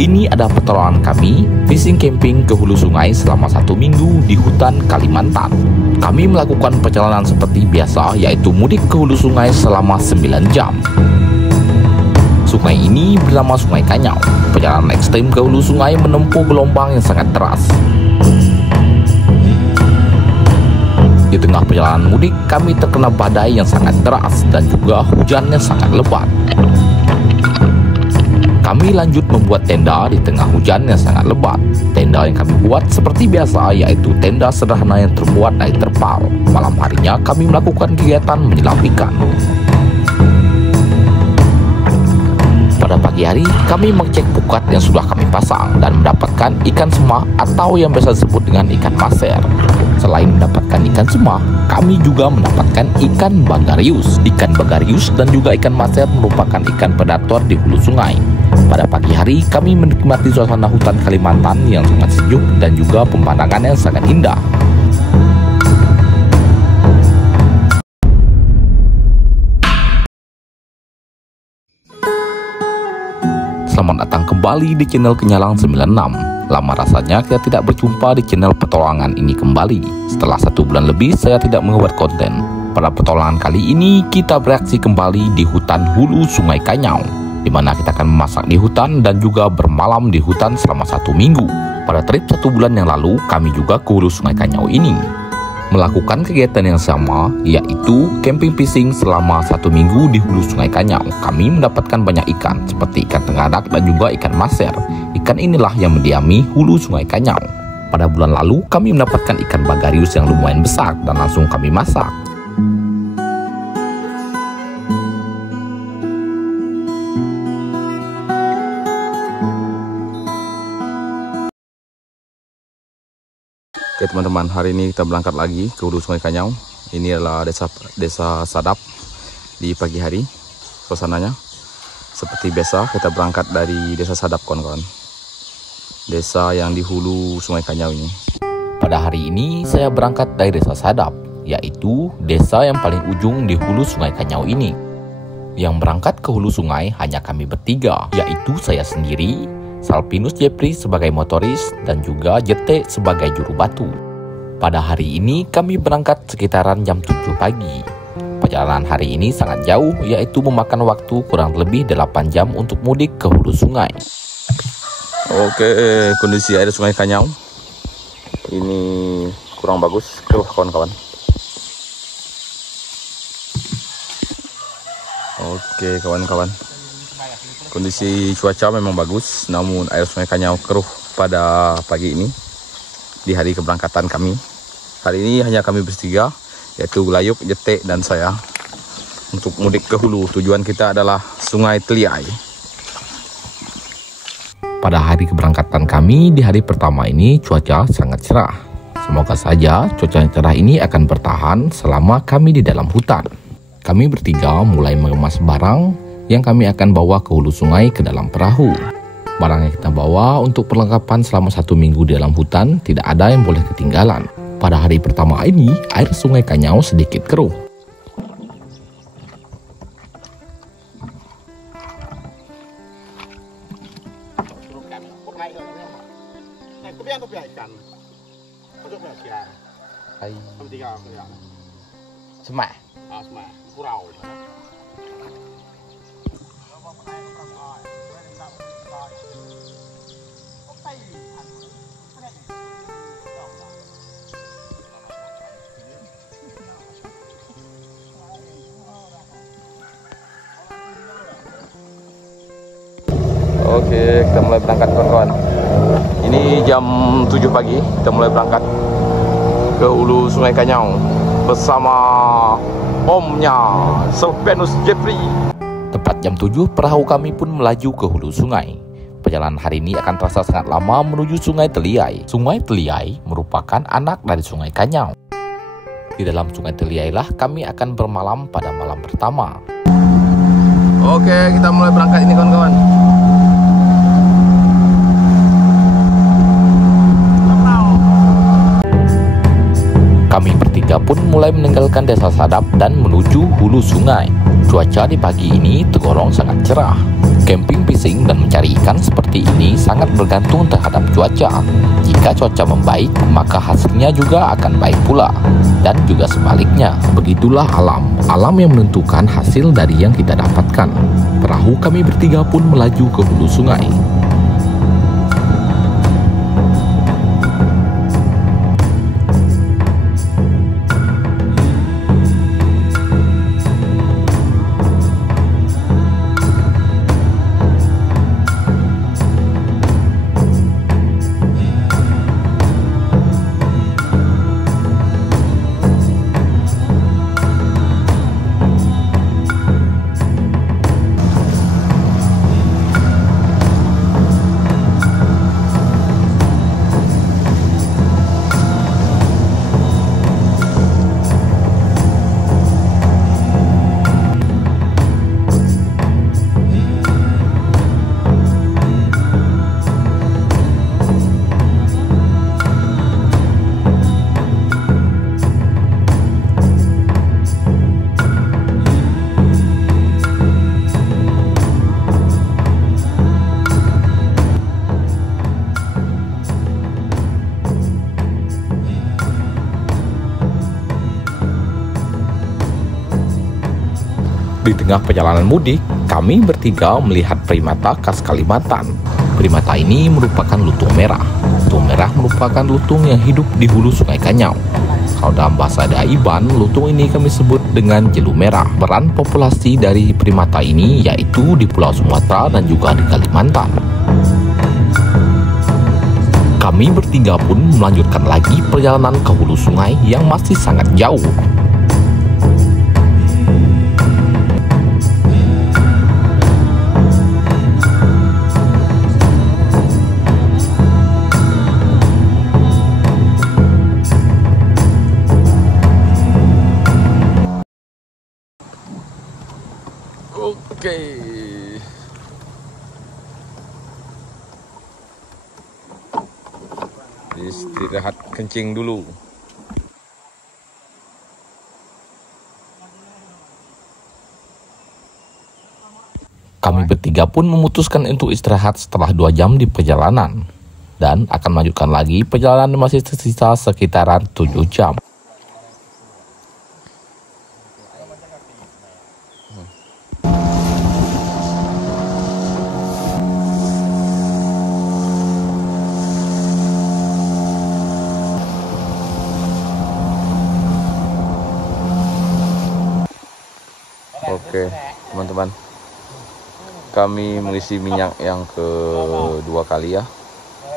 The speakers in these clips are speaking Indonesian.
Ini adalah petualangan kami fishing camping ke hulu sungai selama 1 minggu di hutan Kalimantan. Kami melakukan perjalanan seperti biasa, yaitu mudik ke hulu sungai selama 9 jam. Sungai ini bernama Sungai Kanyau. Perjalanan ekstrim ke hulu sungai menempuh gelombang yang sangat deras. Di tengah perjalanan mudik, kami terkena badai yang sangat deras dan juga hujan yang sangat lebat. Kami lanjut membuat tenda di tengah hujan yang sangat lebat. Tenda yang kami buat seperti biasa, yaitu tenda sederhana yang terbuat dari terpal. Malam harinya kami melakukan kegiatan menyelam ikan. Pada pagi hari, kami mengecek pukat yang sudah kami pasang dan mendapatkan ikan semah atau yang biasa disebut dengan ikan maser. Selain mendapatkan ikan semah, kami juga mendapatkan ikan bagarius. Ikan bagarius dan juga ikan maser merupakan ikan predator di hulu sungai. Pada pagi hari, kami menikmati suasana hutan Kalimantan yang sangat sejuk dan juga pemandangan yang sangat indah. Selamat datang kembali di channel Kenyalang 96. Lama rasanya kita tidak berjumpa di channel petualangan ini kembali. Setelah 1 bulan lebih saya tidak membuat konten. Pada petualangan kali ini kita beraksi kembali di hutan hulu Sungai Kanyau, di mana kita akan memasak di hutan dan juga bermalam di hutan selama 1 minggu. Pada trip 1 bulan yang lalu, kami juga ke hulu Sungai Kanyau ini melakukan kegiatan yang sama, yaitu camping fishing selama 1 minggu di hulu Sungai Kanyau. Kami mendapatkan banyak ikan, seperti ikan tengadak dan juga ikan maser. Ikan inilah yang mendiami hulu Sungai Kanyau. Pada bulan lalu, kami mendapatkan ikan bagarius yang lumayan besar dan langsung kami masak. Oke teman-teman, hari ini kita berangkat lagi ke hulu Sungai Kanyau. Ini adalah desa Sadap di pagi hari. Suasananya seperti biasa, kita berangkat dari desa Sadap kawan-kawan. Desa yang di hulu Sungai Kanyau ini. Pada hari ini saya berangkat dari desa Sadap, yaitu desa yang paling ujung di hulu Sungai Kanyau ini. Yang berangkat ke hulu sungai hanya kami bertiga, yaitu saya sendiri, Salpinus Jepri sebagai motoris, dan juga Jete sebagai juru batu. Pada hari ini kami berangkat sekitaran jam 7 pagi. Perjalanan hari ini sangat jauh, yaitu memakan waktu kurang lebih 8 jam untuk mudik ke hulu sungai. Oke, kondisi air Sungai Kanyau ini kurang bagus, keruh kawan-kawan. Oke kawan-kawan, kondisi cuaca memang bagus, namun air Sungai Kanyau keruh pada pagi ini di hari keberangkatan kami. Hari ini hanya kami bertiga, yaitu Layuk, Jete, dan saya, untuk mudik ke hulu. Tujuan kita adalah Sungai Teliai. Pada hari keberangkatan kami di hari pertama ini cuaca sangat cerah. Semoga saja cuaca yang cerah ini akan bertahan selama kami di dalam hutan. Kami bertiga mulai mengemas barang yang kami akan bawa ke hulu sungai ke dalam perahu. Barang yang kita bawa untuk perlengkapan selama 1 minggu di dalam hutan tidak ada yang boleh ketinggalan. Pada hari pertama ini, air Sungai Kanyau sedikit keruh. Semak. Purau. Oke, kita mulai berangkat kawan-kawan. Ini jam 7 pagi, kita mulai berangkat ke hulu Sungai Kanyau bersama omnya Salpinus Jepri. Tepat jam 7, perahu kami pun melaju ke hulu sungai. Perjalanan hari ini akan terasa sangat lama menuju Sungai Teliai. Sungai Teliai merupakan anak dari Sungai Kanyau. Di dalam Sungai Teliai lah kami akan bermalam pada malam pertama. Oke, kita mulai berangkat ini kawan-kawan. Kami bertiga pun mulai meninggalkan desa Sadap dan menuju hulu sungai. Cuaca di pagi ini tergolong sangat cerah. Camping, fishing, dan mencari ikan seperti ini sangat bergantung terhadap cuaca. Jika cuaca membaik, maka hasilnya juga akan baik pula. Dan juga sebaliknya, begitulah alam. Alam yang menentukan hasil dari yang kita dapatkan. Perahu kami bertiga pun melaju ke hulu sungai. Di tengah perjalanan mudik, kami bertiga melihat primata khas Kalimantan. Primata ini merupakan lutung merah. Lutung merah merupakan lutung yang hidup di hulu Sungai Kanyau. Kalau dalam bahasa Daiban, lutung ini kami sebut dengan jelu merah. Peran populasi dari primata ini yaitu di Pulau Sumatera dan juga di Kalimantan. Kami bertiga pun melanjutkan lagi perjalanan ke hulu sungai yang masih sangat jauh. Oke. Istirahat kencing dulu. Kami bertiga pun memutuskan untuk istirahat setelah 2 jam di perjalanan. Dan akan melanjutkan lagi perjalanan masih tersisa sekitaran 7 jam. Oke, teman-teman, kami mengisi minyak yang kedua kali ya.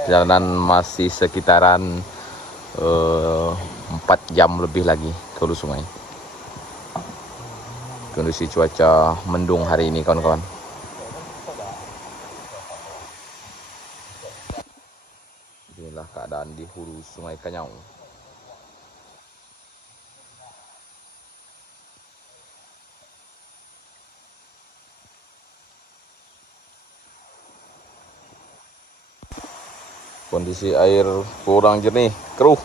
Perjalanan masih sekitaran 4 jam lebih lagi ke hulu sungai. Kondisi cuaca mendung hari ini, kawan-kawan. Inilah keadaan di hulu Sungai Kanyau. Kondisi air kurang jernih, keruh.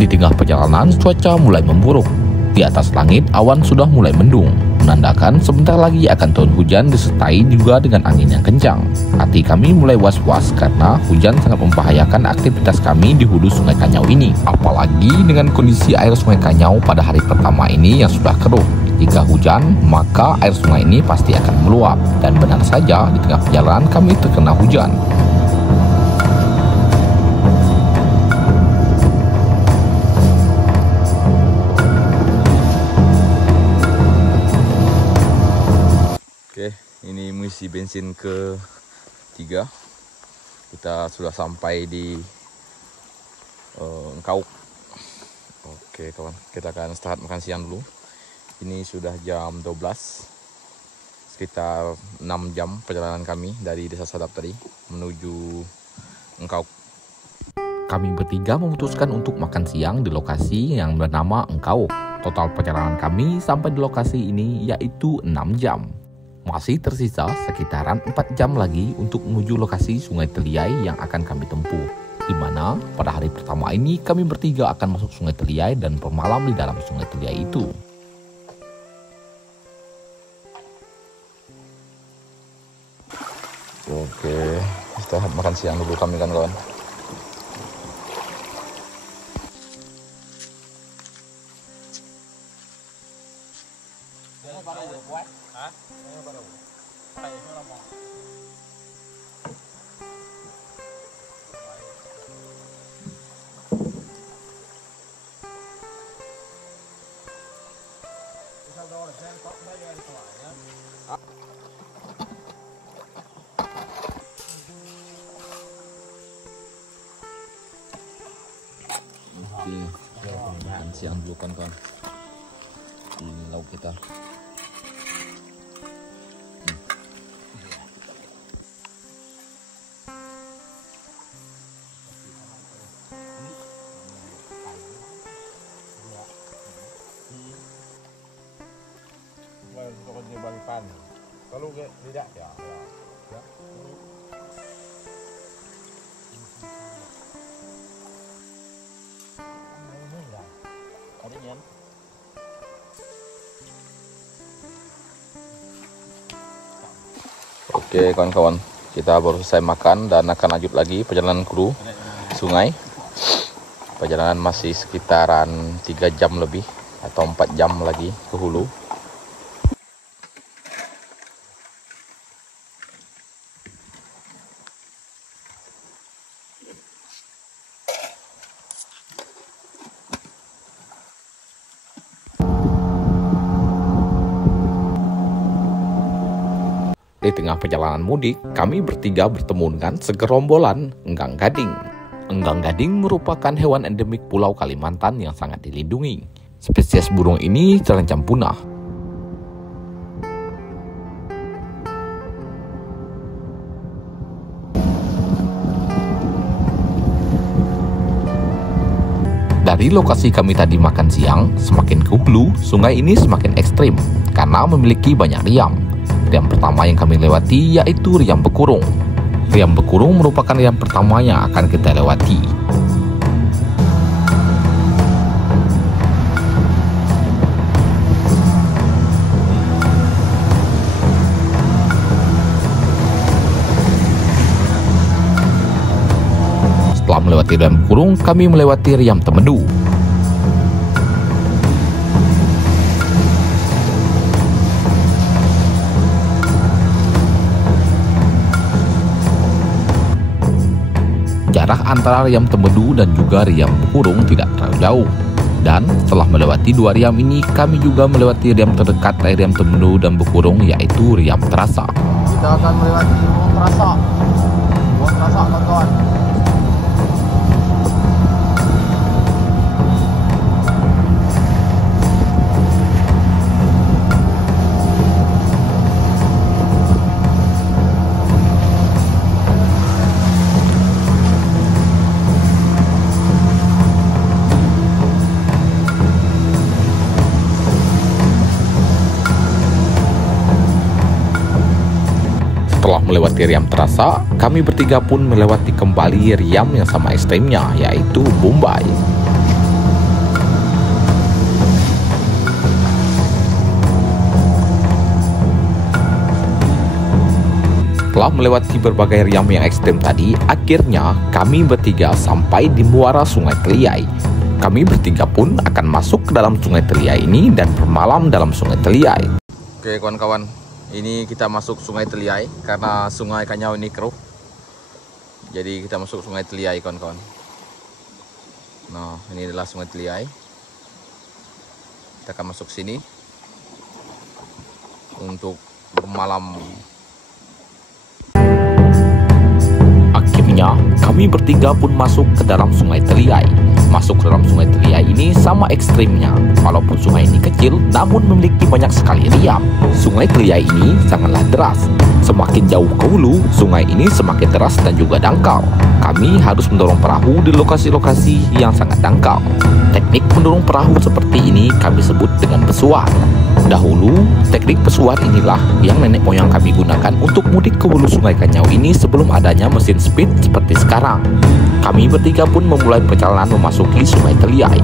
Di tengah perjalanan, cuaca mulai memburuk. Di atas langit, awan sudah mulai mendung. menandakan sebentar lagi akan turun hujan disertai juga dengan angin yang kencang. Hati kami mulai was-was karena hujan sangat membahayakan aktivitas kami di hulu Sungai Kanyau ini. Apalagi dengan kondisi air Sungai Kanyau pada hari pertama ini yang sudah keruh. Jika hujan, maka air sungai ini pasti akan meluap. Dan benar saja, di tengah perjalanan kami terkena hujan. Oke, ini mengisi bensin ke-3. Kita sudah sampai di Engkauk. Oke kawan, kita akan start makan siang dulu. Ini sudah jam 12. Sekitar 6 jam perjalanan kami dari Desa Sadap tadi menuju Engkauk. Kami bertiga memutuskan untuk makan siang di lokasi yang bernama Engkauk. Total perjalanan kami sampai di lokasi ini yaitu 6 jam. Masih tersisa sekitaran 4 jam lagi untuk menuju lokasi Sungai Teliai yang akan kami tempuh. Di mana pada hari pertama ini kami bertiga akan masuk Sungai Teliai dan bermalam di dalam Sungai Teliai itu. Oke, istirahat makan siang dulu kami kan kawan. Makan siang dulu kawan-kawan. Ini lauk kita. Kalau tidak ya. Oke kawan-kawan, kita baru selesai makan dan akan lanjut lagi perjalanan kru sungai. Perjalanan masih sekitaran 3 jam lebih atau 4 jam lagi ke hulu. Di tengah perjalanan mudik, kami bertiga bertemu dengan segerombolan enggang gading. Enggang gading merupakan hewan endemik Pulau Kalimantan yang sangat dilindungi. Spesies burung ini terancam punah. Dari lokasi kami tadi makan siang, semakin ke hulu, sungai ini semakin ekstrim karena memiliki banyak riam. Riam pertama yang kami lewati yaitu Riam Bekurung. Riam Bekurung merupakan riam pertama yang akan kita lewati. Setelah melewati Riam Bekurung, kami melewati Riam Temedu. Jarak antara Riam Temedu dan juga Riam Bekurung tidak terlalu jauh. Dan setelah melewati 2 riam ini, kami juga melewati riam terdekat dari Riam Temedu dan Bekurung yaitu Riam Terasa. Kita akan melewati Buang Terasa. Buang Terasa kawan-kawan. Setelah melewati Riam Terasa, kami bertiga pun melewati kembali riam yang sama ekstrimnya, yaitu Bombay. Setelah melewati berbagai riam yang ekstrem tadi, akhirnya kami bertiga sampai di muara Sungai Teliai. Kami bertiga pun akan masuk ke dalam Sungai Teliai ini dan bermalam dalam Sungai Teliai. Oke kawan-kawan, ini kita masuk Sungai Teliai karena Sungai Kanyau ini keruh. Jadi kita masuk Sungai Teliai kawan-kawan. Nah, ini adalah Sungai Teliai. Kita akan masuk sini untuk bermalam. Akhirnya kami bertiga pun masuk ke dalam Sungai Teliai. Masuk ke dalam Sungai Teliai ini sama ekstrimnya. Walaupun sungai ini kecil, namun memiliki banyak sekali riam. Sungai Teliai ini sangatlah deras. Semakin jauh ke hulu, sungai ini semakin deras dan juga dangkal. Kami harus mendorong perahu di lokasi-lokasi yang sangat dangkal. Teknik mendorong perahu seperti ini kami sebut dengan pesuar. Dahulu, teknik pesuar inilah yang nenek moyang kami gunakan untuk mudik ke hulu Sungai Kanyau ini sebelum adanya mesin speed seperti sekarang. Kami bertiga pun memulai perjalanan memasuki Sungai Teliai.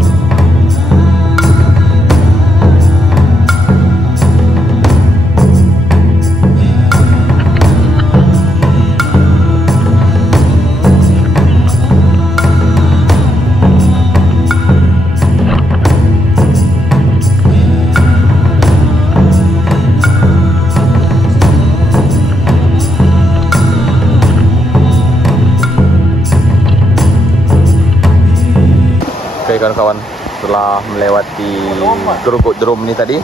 Oke kawan-kawan, setelah melewati Geruguk Drum ini tadi,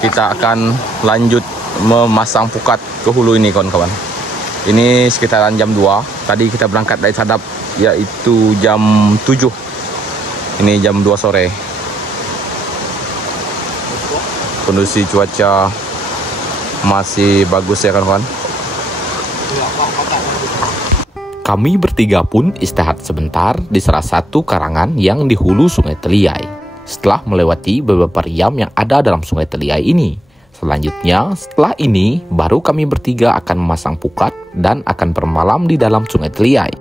kita akan lanjut memasang pukat ke hulu ini kawan-kawan. Ini sekitaran jam 2. Tadi kita berangkat dari Sadap yaitu jam 7. Ini jam 2 sore. Kondisi cuaca masih bagus ya kawan-kawan. Kami bertiga pun istirahat sebentar di salah satu karangan yang di hulu Sungai Teliai. Setelah melewati beberapa riam yang ada dalam Sungai Teliai ini. Selanjutnya, setelah ini, baru kami bertiga akan memasang pukat dan akan bermalam di dalam Sungai Teliai.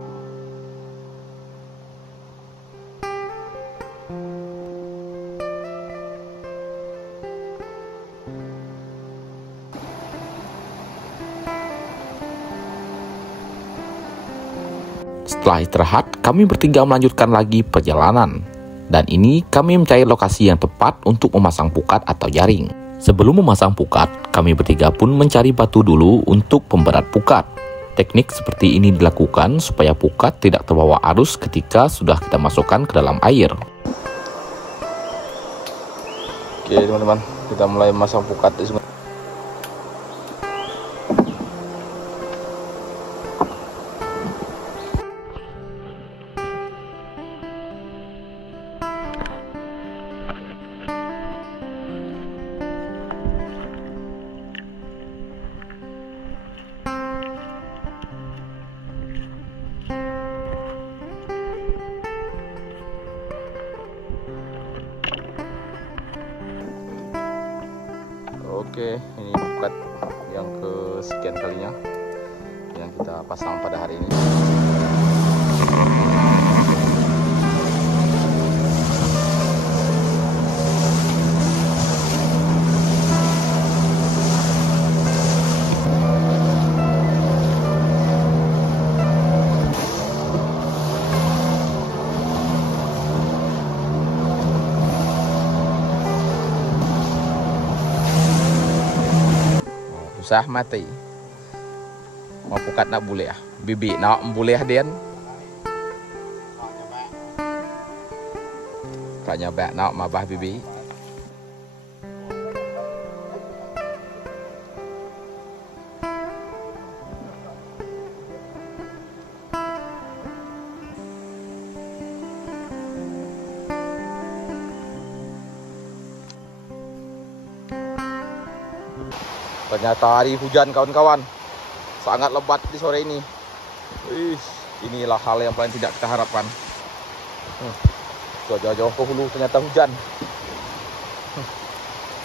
Setelah istirahat, kami bertiga melanjutkan lagi perjalanan. Dan ini kami mencari lokasi yang tepat untuk memasang pukat atau jaring. Sebelum memasang pukat, kami bertiga pun mencari batu dulu untuk pemberat pukat. Teknik seperti ini dilakukan supaya pukat tidak terbawa arus ketika sudah kita masukkan ke dalam air. Oke teman-teman, kita mulai memasang pukat di sungai. Oke, ini pukat yang kesekian kalinya yang kita pasang pada hari ini. Susah mati. Mau pukat nak boleh ah. Bibi nak boleh dia. Kak nyabak nak mabah bibi. Ternyata hari hujan kawan-kawan. Sangat lebat di sore ini. Inilah hal yang paling tidak kita harapkan. Jauh-jauh ke hulu ternyata hujan.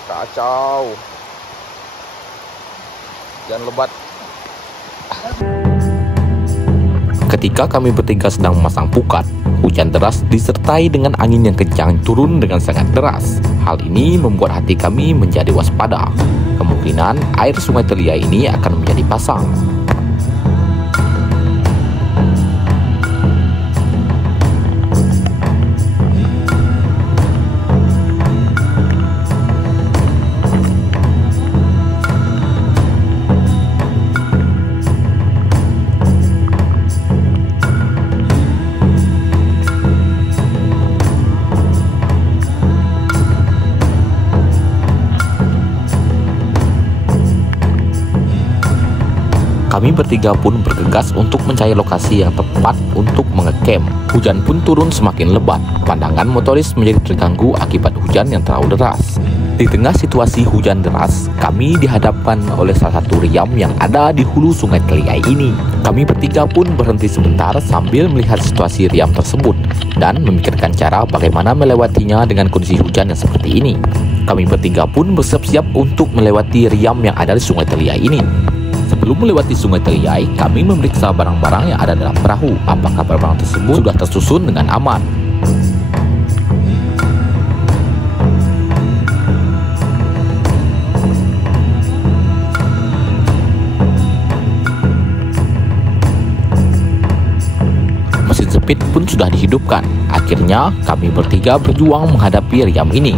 Kacau. Hujan lebat. Ketika kami bertiga sedang memasang pukat, hujan deras disertai dengan angin yang kencang turun dengan sangat deras. Hal ini membuat hati kami menjadi waspada. Kemungkinan air Sungai Teliai ini akan menjadi pasang. Kami bertiga pun bergegas untuk mencari lokasi yang tepat untuk mengecamp. Hujan pun turun semakin lebat. Pandangan motoris menjadi terganggu akibat hujan yang terlalu deras. Di tengah situasi hujan deras, kami dihadapkan oleh salah satu riam yang ada di hulu Sungai Teliai ini. Kami bertiga pun berhenti sebentar sambil melihat situasi riam tersebut dan memikirkan cara bagaimana melewatinya dengan kondisi hujan yang seperti ini. Kami bertiga pun bersiap-siap untuk melewati riam yang ada di Sungai Teliai ini. Sebelum melewati Sungai Teliai, kami memeriksa barang-barang yang ada dalam perahu. Apakah barang-barang tersebut sudah tersusun dengan aman? Mesin jepit pun sudah dihidupkan. Akhirnya, kami bertiga berjuang menghadapi riam ini.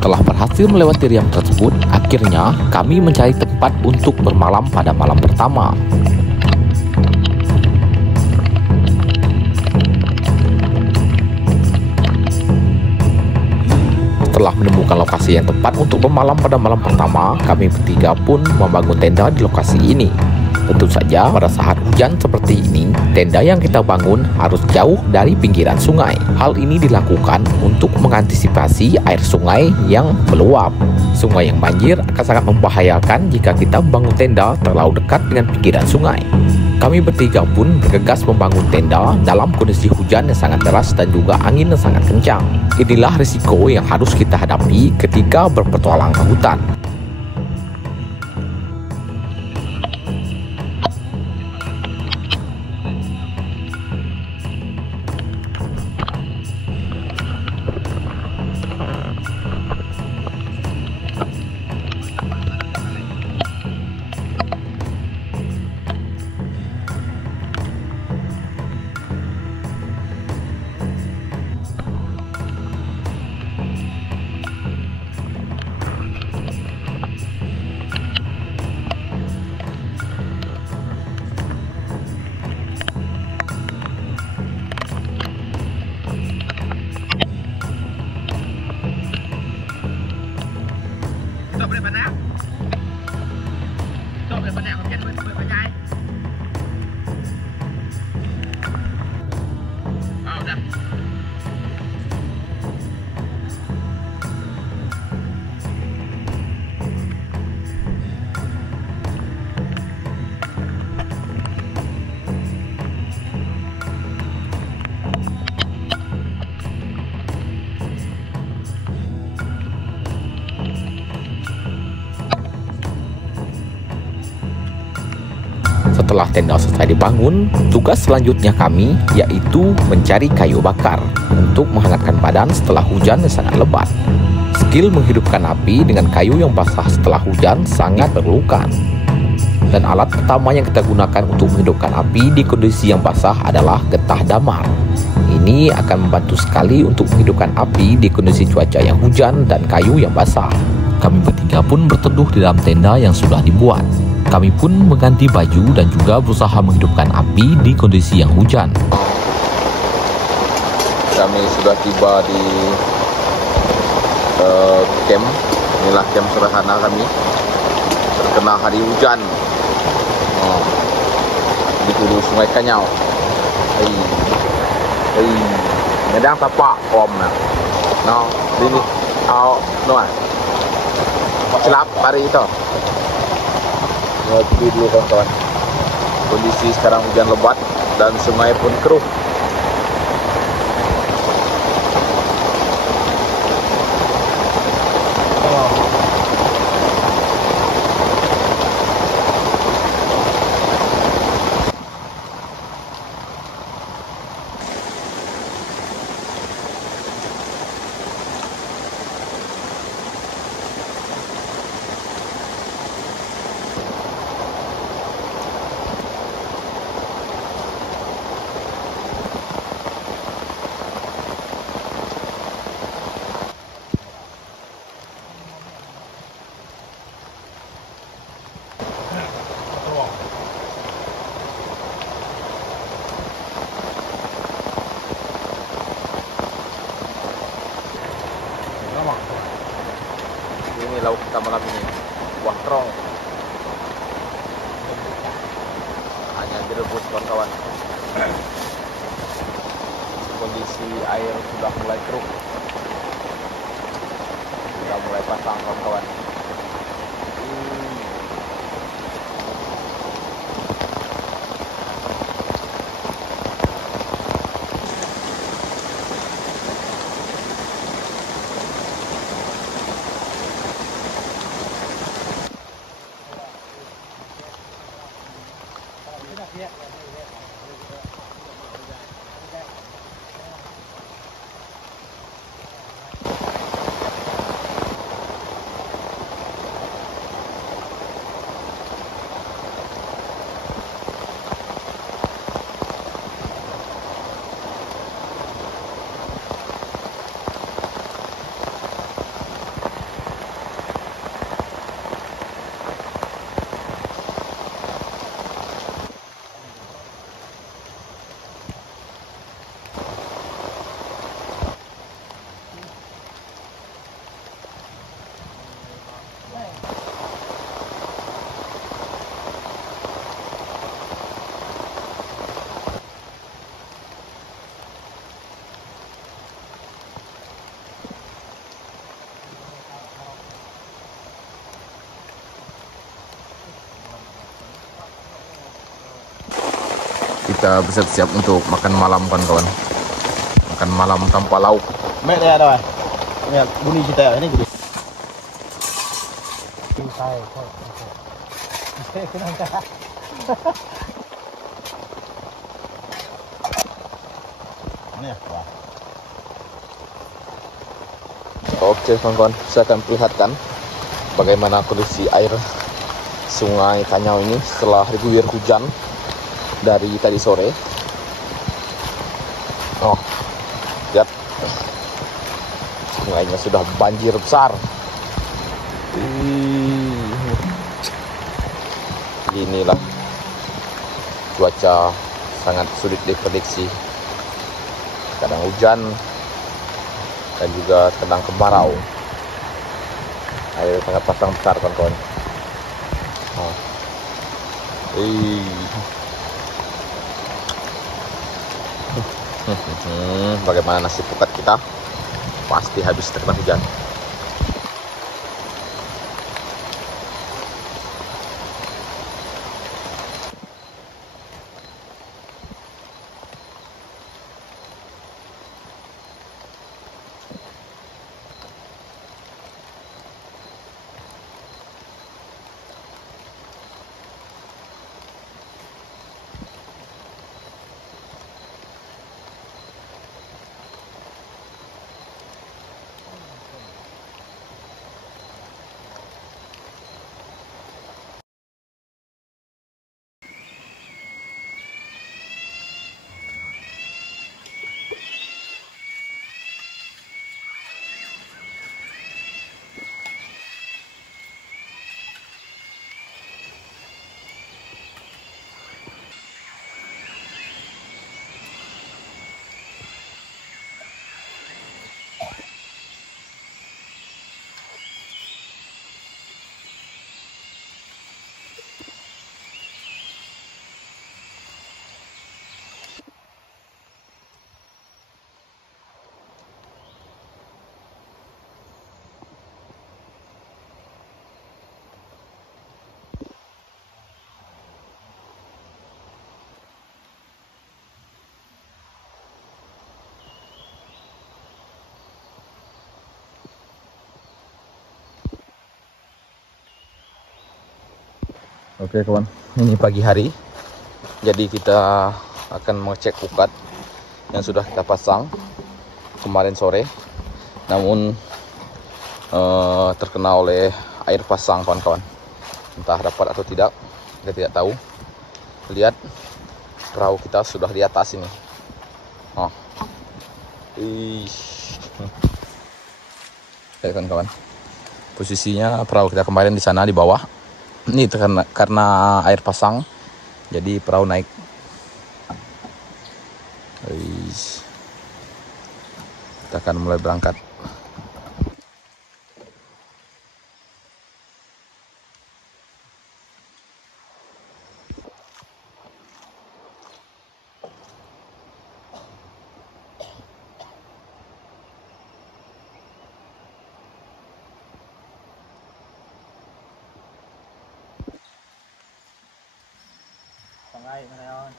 Setelah berhasil melewati riam tersebut, akhirnya kami mencari tempat untuk bermalam pada malam pertama. Setelah menemukan lokasi yang tepat untuk bermalam pada malam pertama, kami bertiga pun membangun tenda di lokasi ini. Tentu saja pada saat hujan seperti ini, tenda yang kita bangun harus jauh dari pinggiran sungai. Hal ini dilakukan untuk mengantisipasi air sungai yang meluap. Sungai yang banjir akan sangat membahayakan jika kita membangun tenda terlalu dekat dengan pinggiran sungai. Kami bertiga pun bergegas membangun tenda dalam kondisi hujan yang sangat deras dan juga angin yang sangat kencang. Inilah risiko yang harus kita hadapi ketika berpetualang ke hutan. Setelah tenda selesai dibangun, tugas selanjutnya kami yaitu mencari kayu bakar untuk menghangatkan badan setelah hujan yang sangat lebat. Skill menghidupkan api dengan kayu yang basah setelah hujan sangat diperlukan. Dan alat pertama yang kita gunakan untuk menghidupkan api di kondisi yang basah adalah getah damar. Ini akan membantu sekali untuk menghidupkan api di kondisi cuaca yang hujan dan kayu yang basah. Kami bertiga pun berteduh di dalam tenda yang sudah dibuat. Kami pun mengganti baju dan juga berusaha menghidupkan api di kondisi yang hujan. Kami sudah tiba di camp. Inilah camp sederhana kami. Terkena hari hujan di hulu Sungai Kanyau. Ngedang tapak om na. No, ini au no. Celap hari itu. Ngopi dulu kawan-kawan. Kondisi sekarang hujan lebat dan sungai pun keruh. Ini lauk kita malam ini, buah terong. Hanya direbus kawan-kawan. Kondisi air sudah mulai keruh, sudah mulai pasang kawan-kawan. Kita bersiap-siap untuk makan malam kawan-kawan. Makan malam tanpa lauk. Mek dia ada. Ini bunyi kita ini bunyi. Oke kawan-kawan, saya akan perlihatkan bagaimana kondisi air Sungai Kanyau ini setelah diguyur hujan dari tadi sore. Oh, lihat, sungainya sudah banjir besar. Inilah cuaca sangat sulit diprediksi. Kadang hujan dan juga kadang kemarau. Air sangat pasang besar kawan-kawan. Oh. Bagaimana nasib pukat kita? Pasti habis terkena hujan. Oke kawan, ini pagi hari. Jadi kita akan mengecek pukat yang sudah kita pasang kemarin sore. Namun terkena oleh air pasang kawan-kawan. Entah dapat atau tidak, kita tidak tahu. Lihat, perahu kita sudah di atas ini. Oh. Lihat kawan-kawan. Posisinya perahu kita kemarin di sana di bawah. Ini karena air pasang, jadi perahu naik. Kita akan mulai berangkat. Ngay mana yon?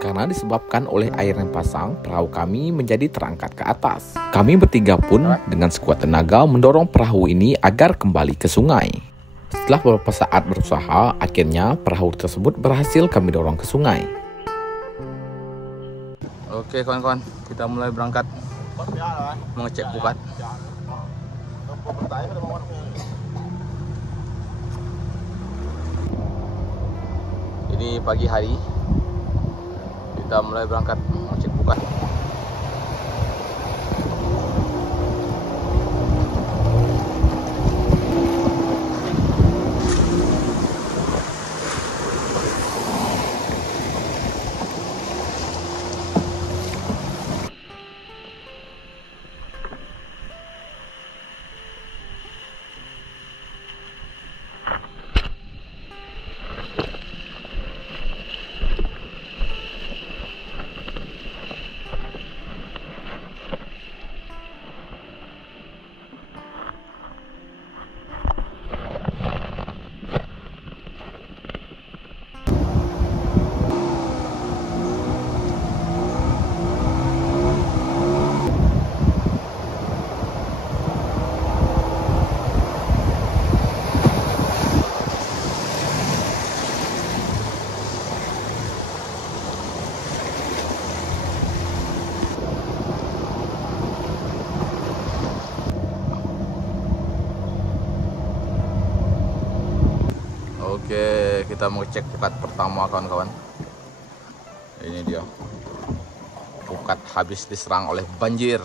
Karena disebabkan oleh air yang pasang, perahu kami menjadi terangkat ke atas. Kami bertiga pun dengan sekuat tenaga mendorong perahu ini agar kembali ke sungai. Setelah beberapa saat berusaha, akhirnya perahu tersebut berhasil kami dorong ke sungai. Oke kawan-kawan, kita mulai berangkat mengecek pukat. Ini pagi hari. Kita mulai berangkat mengecek pukat. Oke, kita mau cek pukat pertama kawan-kawan. Ini dia. Pukat habis diserang oleh banjir.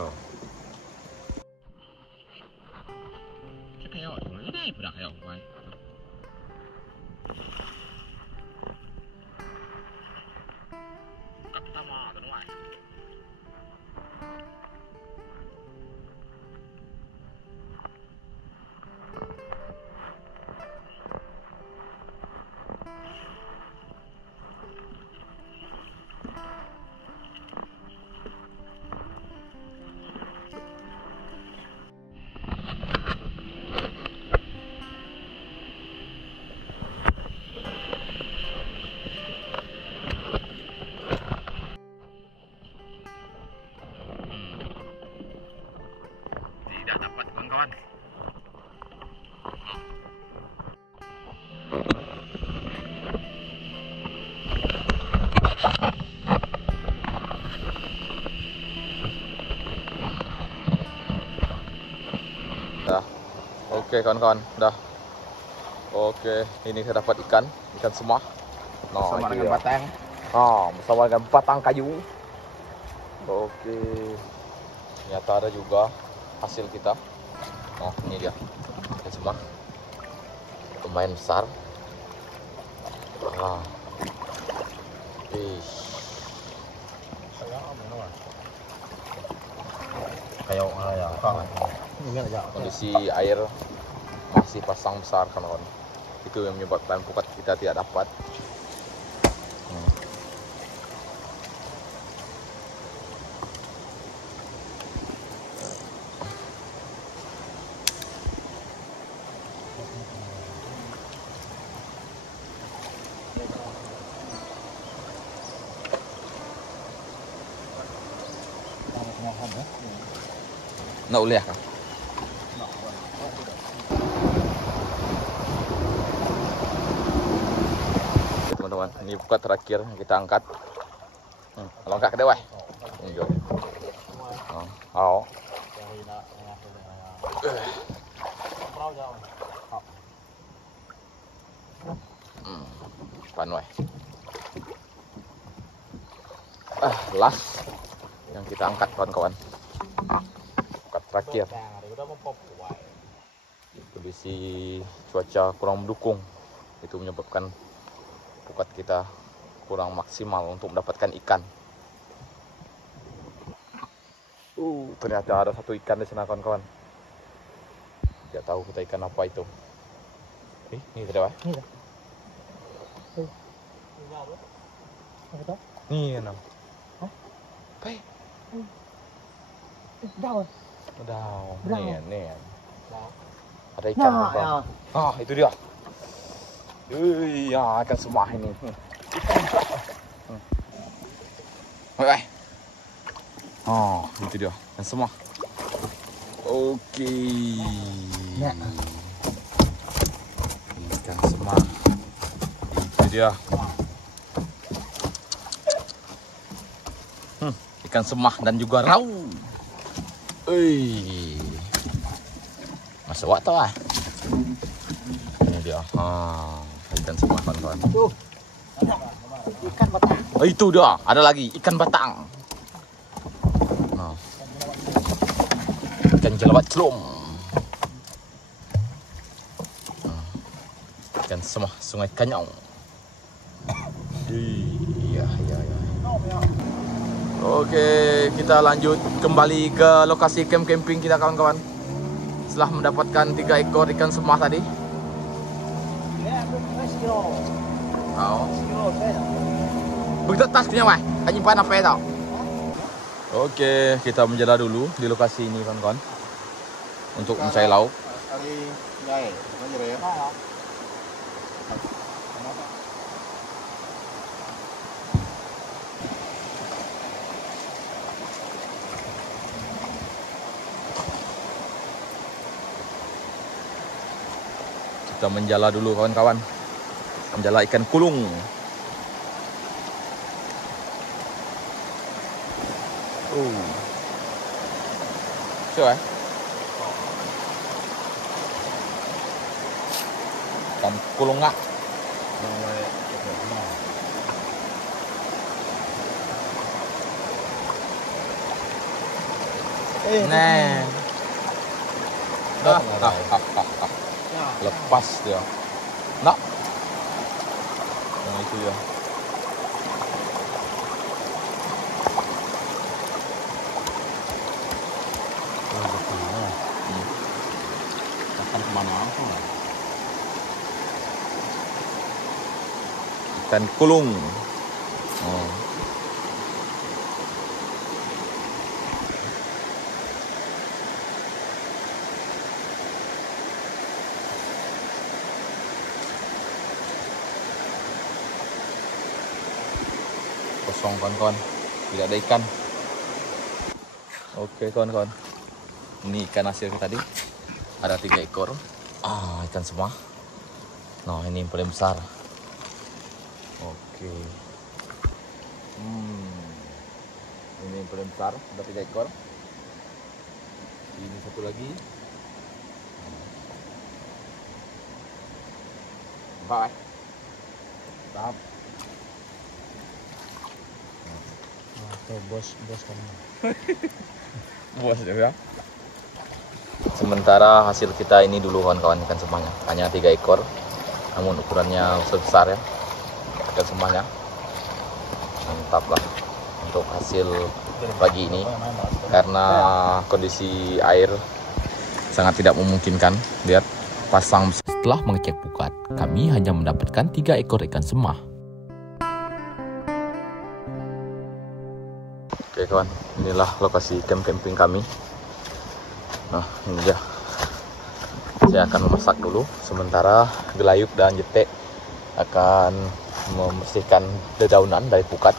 Tidak dapat kawan-kawan. Dah. Oke kawan-kawan, dah. Oke, ini saya dapat ikan semah. Nah, Sama ini dengan dia. batang. Bersama dengan batang kayu. Oke. Ternyata ada juga hasil kita. Oh, ini dia. Ikan semah. Lumayan besar. kayak ya. Ini aja. Kondisi air masih pasang besar kawan-kawan. Itu yang menyebabkan pukat kita tidak dapat. Nak boleh kah? Teman-teman, ini pukat terakhir yang kita angkat. Kalau angkat ke dewa. Ini juga. Oh. Panuai. Last yang kita angkat kawan-kawan. Pukat terakhir. Kondisi cuaca kurang mendukung, itu menyebabkan pukat kita kurang maksimal untuk mendapatkan ikan. Ternyata ada satu ikan di sana kawan-kawan. Tidak tahu kita ikan apa itu. Ini tadi apa? Ini kan. Baik. Daun. Nih. Ada ikan kawan. Itu dia. Ya, ikan semah ini. Itu dia, ikan semah. Oke. Ikan semah. Itu dia. Ikan semah dan juga rau. Masuk waktu lah. Ini dia. Ikan semah kawan-kawan. Ikan batang. Itu dia, ada lagi ikan batang. Ikan jelabat celum. Ikan semah Sungai Kanyau. Iya. Oke, kita lanjut kembali ke lokasi camping kita kawan-kawan. Setelah mendapatkan 3 ekor ikan semah tadi. Begitu tas punya wah, nyimpan apa ya tau? Oke, kita menjela dulu di lokasi ini kawan-kawan untuk mencari lauk. Kita menjala dulu kawan-kawan, menjala ikan kulung. Coba. Ikan kulung ngak. Nah. Lepas dia. Nak. Nah, itu dia. Akan kemana langsung lah. Ikan kulung. Kosong kawan-kawan, tidak ada ikan. Oke kawan-kawan, ini ikan hasil kita tadi ada 3 ekor. Ikan semah. Nah, ini yang paling besar. Oke. Ini yang paling besar, ada 3 ekor. Ini satu lagi. Bye. Tahap. Bos kamu. Bos juga. Sementara hasil kita ini dulu kawan-kawan, ikan semahnya hanya 3 ekor, namun ukurannya besar ya ikan semahnya. Mantap lah. untuk hasil pagi ini karena kondisi air sangat tidak memungkinkan. Lihat, pasang. Setelah mengecek pukat, kami hanya mendapatkan 3 ekor ikan semah. Oke kawan, inilah lokasi camp camping kami. Nah, ini dia. Saya akan memasak dulu, sementara Gelayuk dan Jete akan membersihkan dedaunan dari pukat.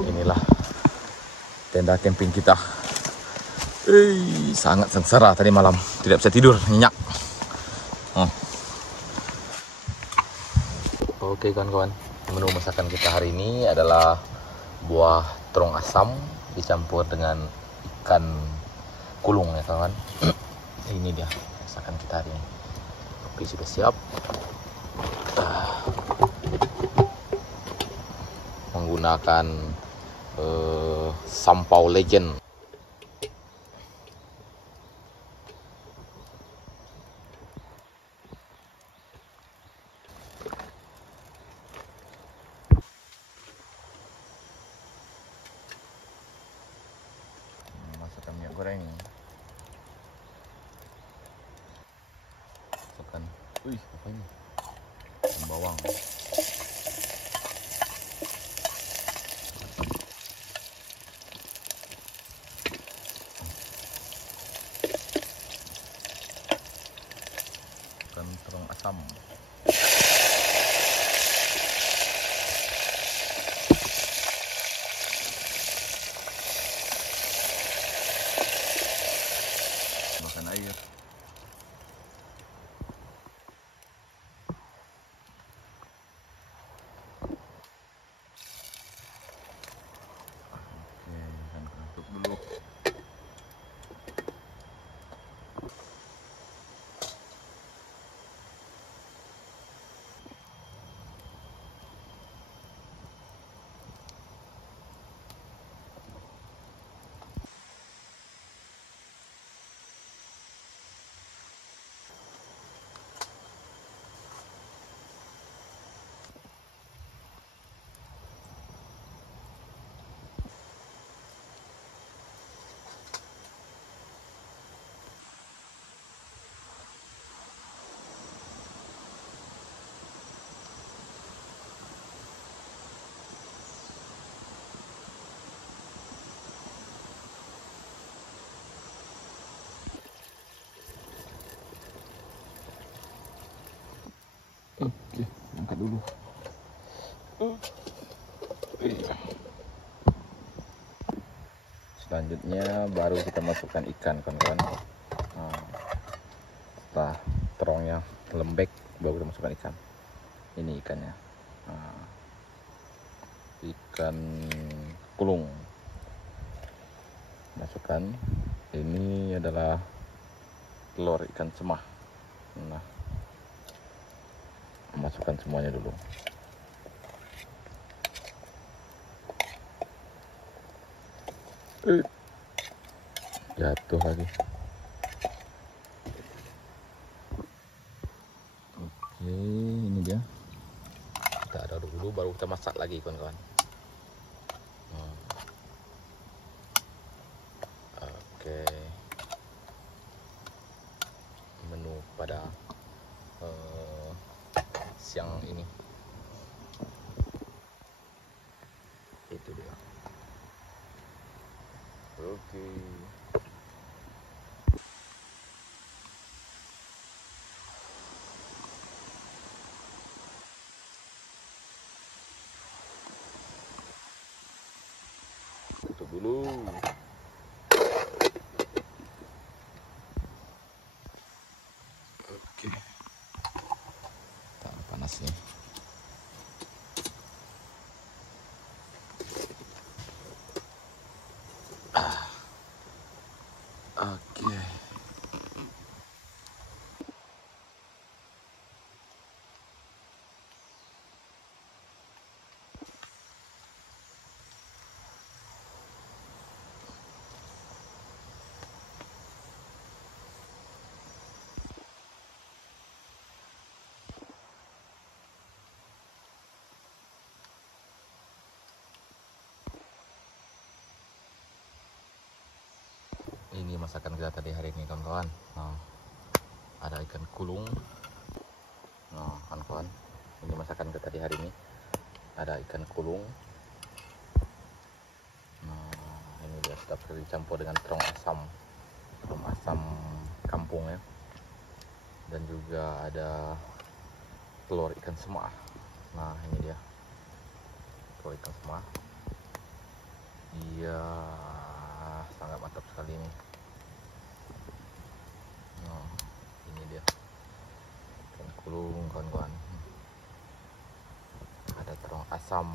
Inilah tenda camping kita. Sangat sengsara tadi malam, tidak bisa tidur, nyenyak. Oke kawan-kawan, menu masakan kita hari ini adalah buah terong asam dicampur dengan ikan kulung ya kawan. Ini dia masakan kita hari ini. Oke, sudah siap. Menggunakan sampau legend. Masukkan minyak goreng. Masukkan, apa ini? Bawang. Masukkan terong asam. Tambahkan air. Oke, akan tutup dulu. Oke, angkat dulu. Selanjutnya baru kita masukkan ikan kawan-kawan. Setelah terongnya lembek baru kita masukkan ikan. Ini ikannya. Ikan kulung. Masukkan. Ini adalah telur ikan semah. Nah, masukkan semuanya dulu. Jatuh lagi. Oke, ini dia. Kita aduk dulu baru kita masak lagi kawan-kawan. Oke. Menu pada siang ini itu dia. Oke. Tutup dulu. Oke. Tak panasnya. Oke. masakan kita tadi hari ini kawan-kawan. Nah, ada ikan kulung. Nah kawan-kawan, ini masakan kita tadi hari ini. Ada ikan kulung. Nah ini dia sudah dicampur dengan terong asam kampung ya. Dan juga ada telur ikan sema. Nah ini dia telur ikan sema. Iya, sangat mantap sekali ini. Nah ini dia ikan kulung kawan-kawan. Ada terong asam.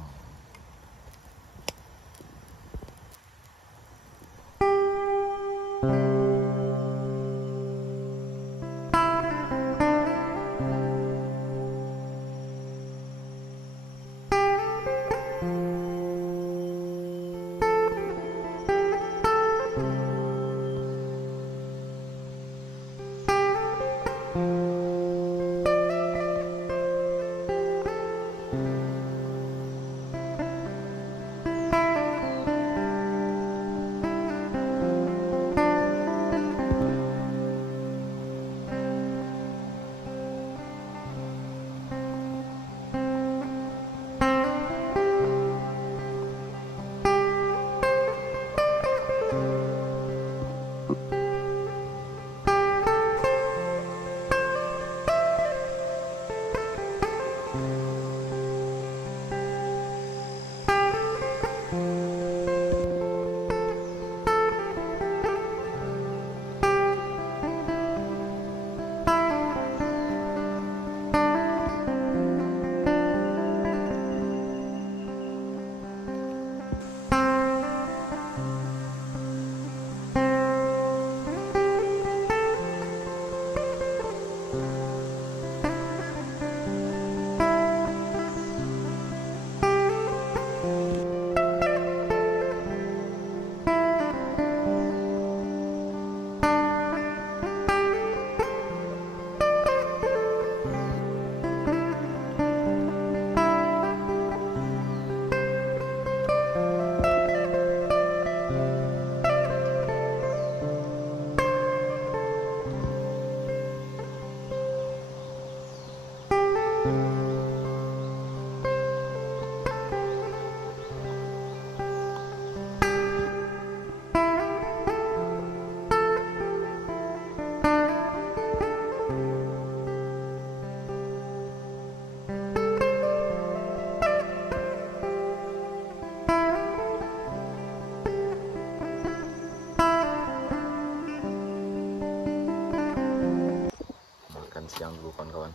Siang dulu kawan-kawan.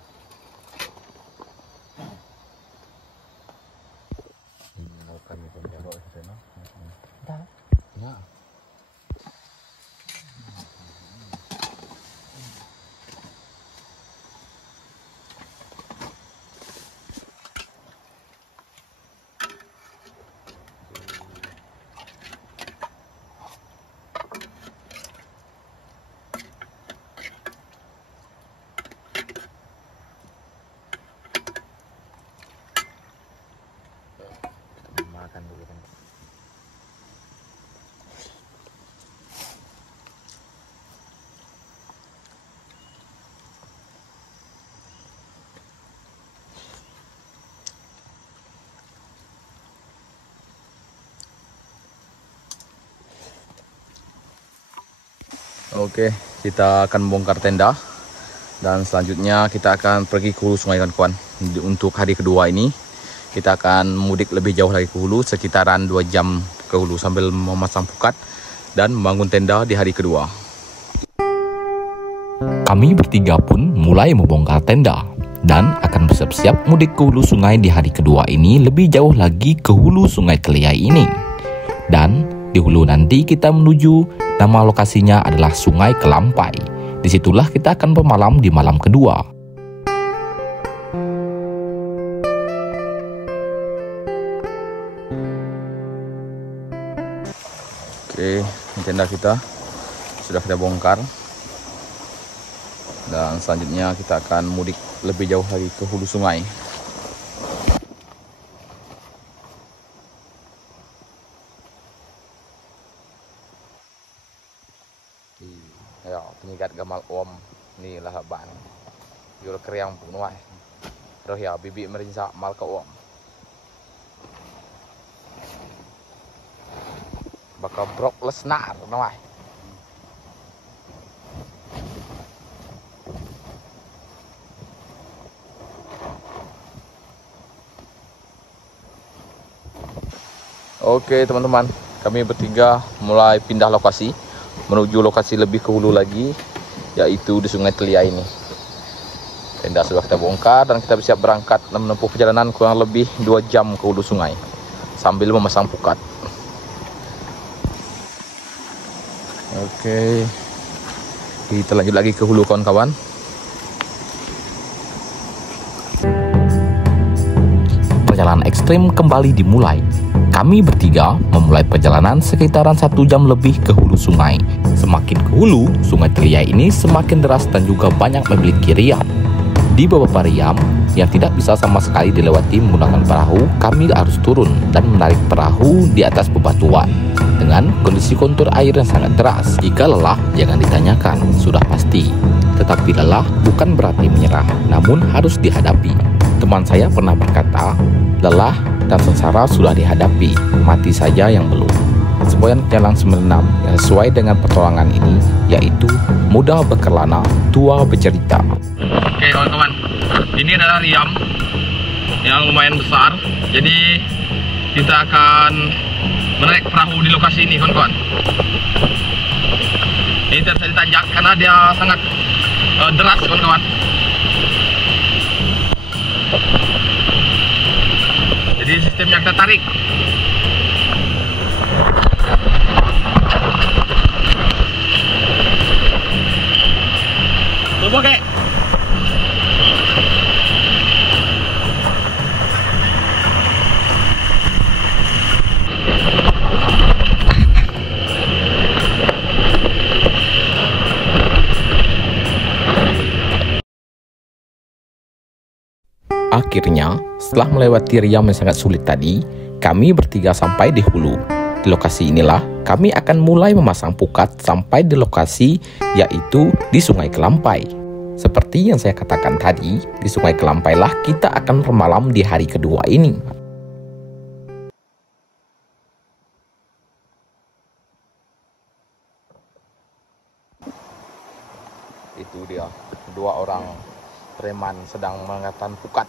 Makan kawan-kawan di sana. Ya. Makan dulu kan. Oke, kita akan bongkar tenda dan selanjutnya kita akan pergi ke hulu sungai kawan-kawan. Untuk hari kedua ini kita akan mudik lebih jauh lagi ke hulu, sekitaran 2 jam ke hulu sambil memasang pukat dan membangun tenda di hari kedua. Kami bertiga pun mulai membongkar tenda dan akan bersiap-siap mudik ke hulu sungai di hari kedua ini, lebih jauh lagi ke hulu sungai Keliai ini. Dan di hulu nanti kita menuju, nama lokasinya adalah Sungai Kelampai. Disitulah kita akan bermalam di malam kedua. Oke, tenda kita sudah kita bongkar. Dan selanjutnya kita akan mudik lebih jauh lagi ke hulu sungai. Ya, penyigat gamal om ni lah ban. Yul kriang pun wai. Roh ya bibi merinsak mal ke om. Bakal brok lesnar wai. Oke teman-teman, kami bertiga mulai pindah lokasi menuju lokasi lebih ke hulu lagi, yaitu di Sungai Telia ini. Tenda sudah kita bongkar dan kita bersiap berangkat menempuh perjalanan kurang lebih 2 jam ke hulu sungai sambil memasang pukat. Oke, kita lanjut lagi ke hulu kawan-kawan. Perjalanan ekstrim kembali dimulai. Kami bertiga memulai perjalanan sekitaran 1 jam lebih ke hulu sungai. Semakin ke hulu, Sungai Telia ini semakin deras dan juga banyak memiliki riam. Di beberapa riam yang tidak bisa sama sekali dilewati menggunakan perahu, kami harus turun dan menarik perahu di atas bebatuan. Dengan kondisi kontur air yang sangat deras, jika lelah jangan ditanyakan, sudah pasti. Tetapi lelah bukan berarti menyerah, namun harus dihadapi. Teman saya pernah berkata, lelah dan sengsara sudah dihadapi, mati saja yang belum. Semboyan penyalang 96 yang sesuai dengan petualangan ini, yaitu muda berkelana, tua bercerita. Oke kawan-kawan, ini adalah riam yang lumayan besar. Jadi kita akan menaik perahu di lokasi ini kawan-kawan. Ini tidak bisa ditanjak karena dia sangat deras kawan-kawan. Jadi sistemnya kita tarik. Coba kek. Akhirnya, setelah melewati riam yang sangat sulit tadi, kami bertiga sampai di hulu. Di lokasi inilah, kami akan mulai memasang pukat sampai di lokasi, yaitu di Sungai Kelampai. Seperti yang saya katakan tadi, di Sungai Kelampai lah kita akan bermalam di hari kedua ini. Itu dia, 2 orang preman sedang mengangkatkan pukat.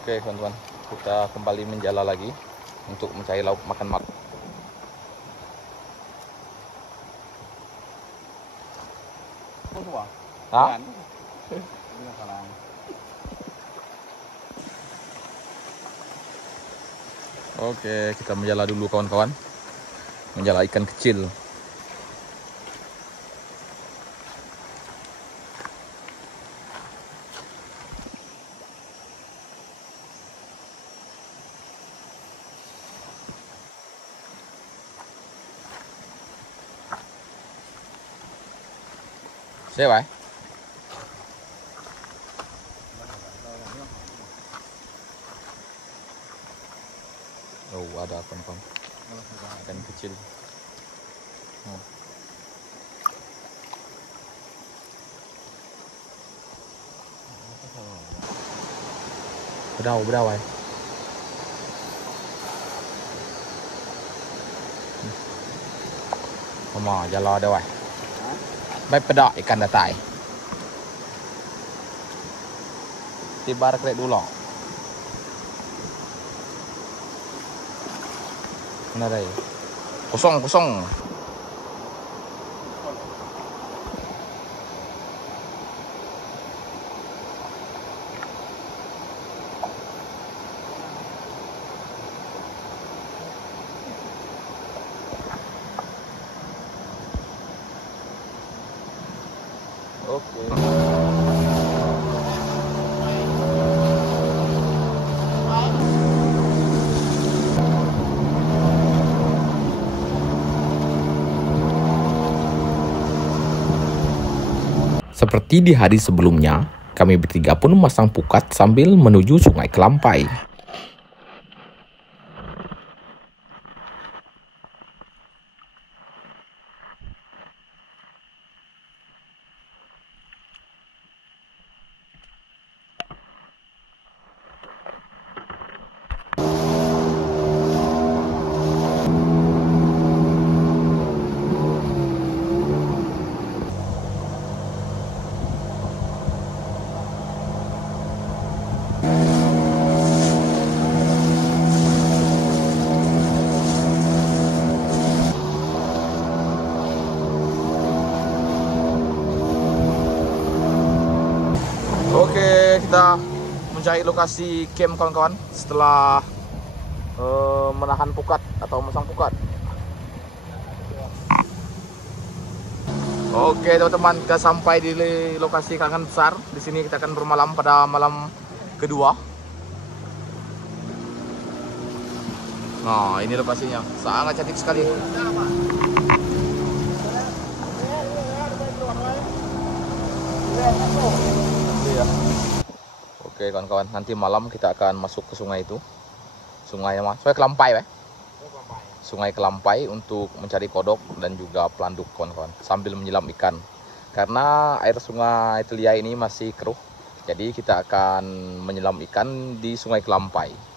Oke teman-teman, kita kembali menjala lagi untuk mencari lauk makan malam. Hah? Oke, kita menjala dulu kawan-kawan. Menjala ikan kecil. Siapa? Oh, ada kawan-kawan. Ikan kecil. Oh. Berapa? Sama jala ada wai. Baik pedak ikan datai. Tibar krek dulu. Mana dah? Kosong. Oke. Seperti di hari sebelumnya, kami bertiga pun memasang pukat sambil menuju Sungai Kelampai. Oke, kita mencari lokasi camp kawan-kawan setelah menahan pukat atau memasang pukat. Oke teman-teman, kita sampai di lokasi karangan besar. Di sini kita akan bermalam pada malam kedua. Nah, ini lokasinya, sangat cantik sekali. Oke kawan-kawan, nanti malam kita akan masuk ke sungai itu. Sungai Kelampai, Sungai Kelampai untuk mencari kodok dan juga pelanduk kawan-kawan, sambil menyelam ikan. Karena air Sungai Teliai ini masih keruh, jadi kita akan menyelam ikan di Sungai Kelampai.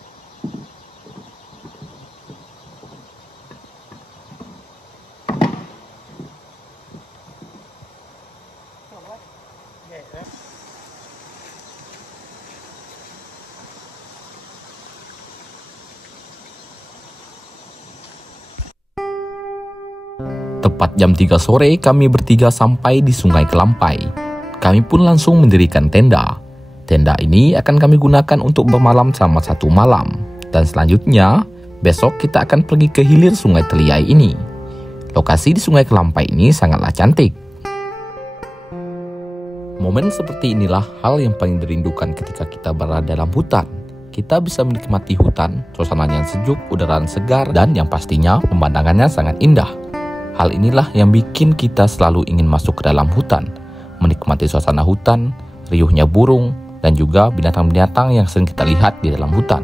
Tepat jam 3 sore kami bertiga sampai di Sungai Kelampai. Kami pun langsung mendirikan tenda. Tenda ini akan kami gunakan untuk bermalam selama 1 malam. Dan selanjutnya, besok kita akan pergi ke hilir Sungai Teliai ini. Lokasi di Sungai Kelampai ini sangatlah cantik. Momen seperti inilah hal yang paling dirindukan ketika kita berada dalam hutan. Kita bisa menikmati hutan, suasananya yang sejuk, udara segar, dan yang pastinya pemandangannya sangat indah. Hal inilah yang bikin kita selalu ingin masuk ke dalam hutan, menikmati suasana hutan, riuhnya burung, dan juga binatang-binatang yang sering kita lihat di dalam hutan.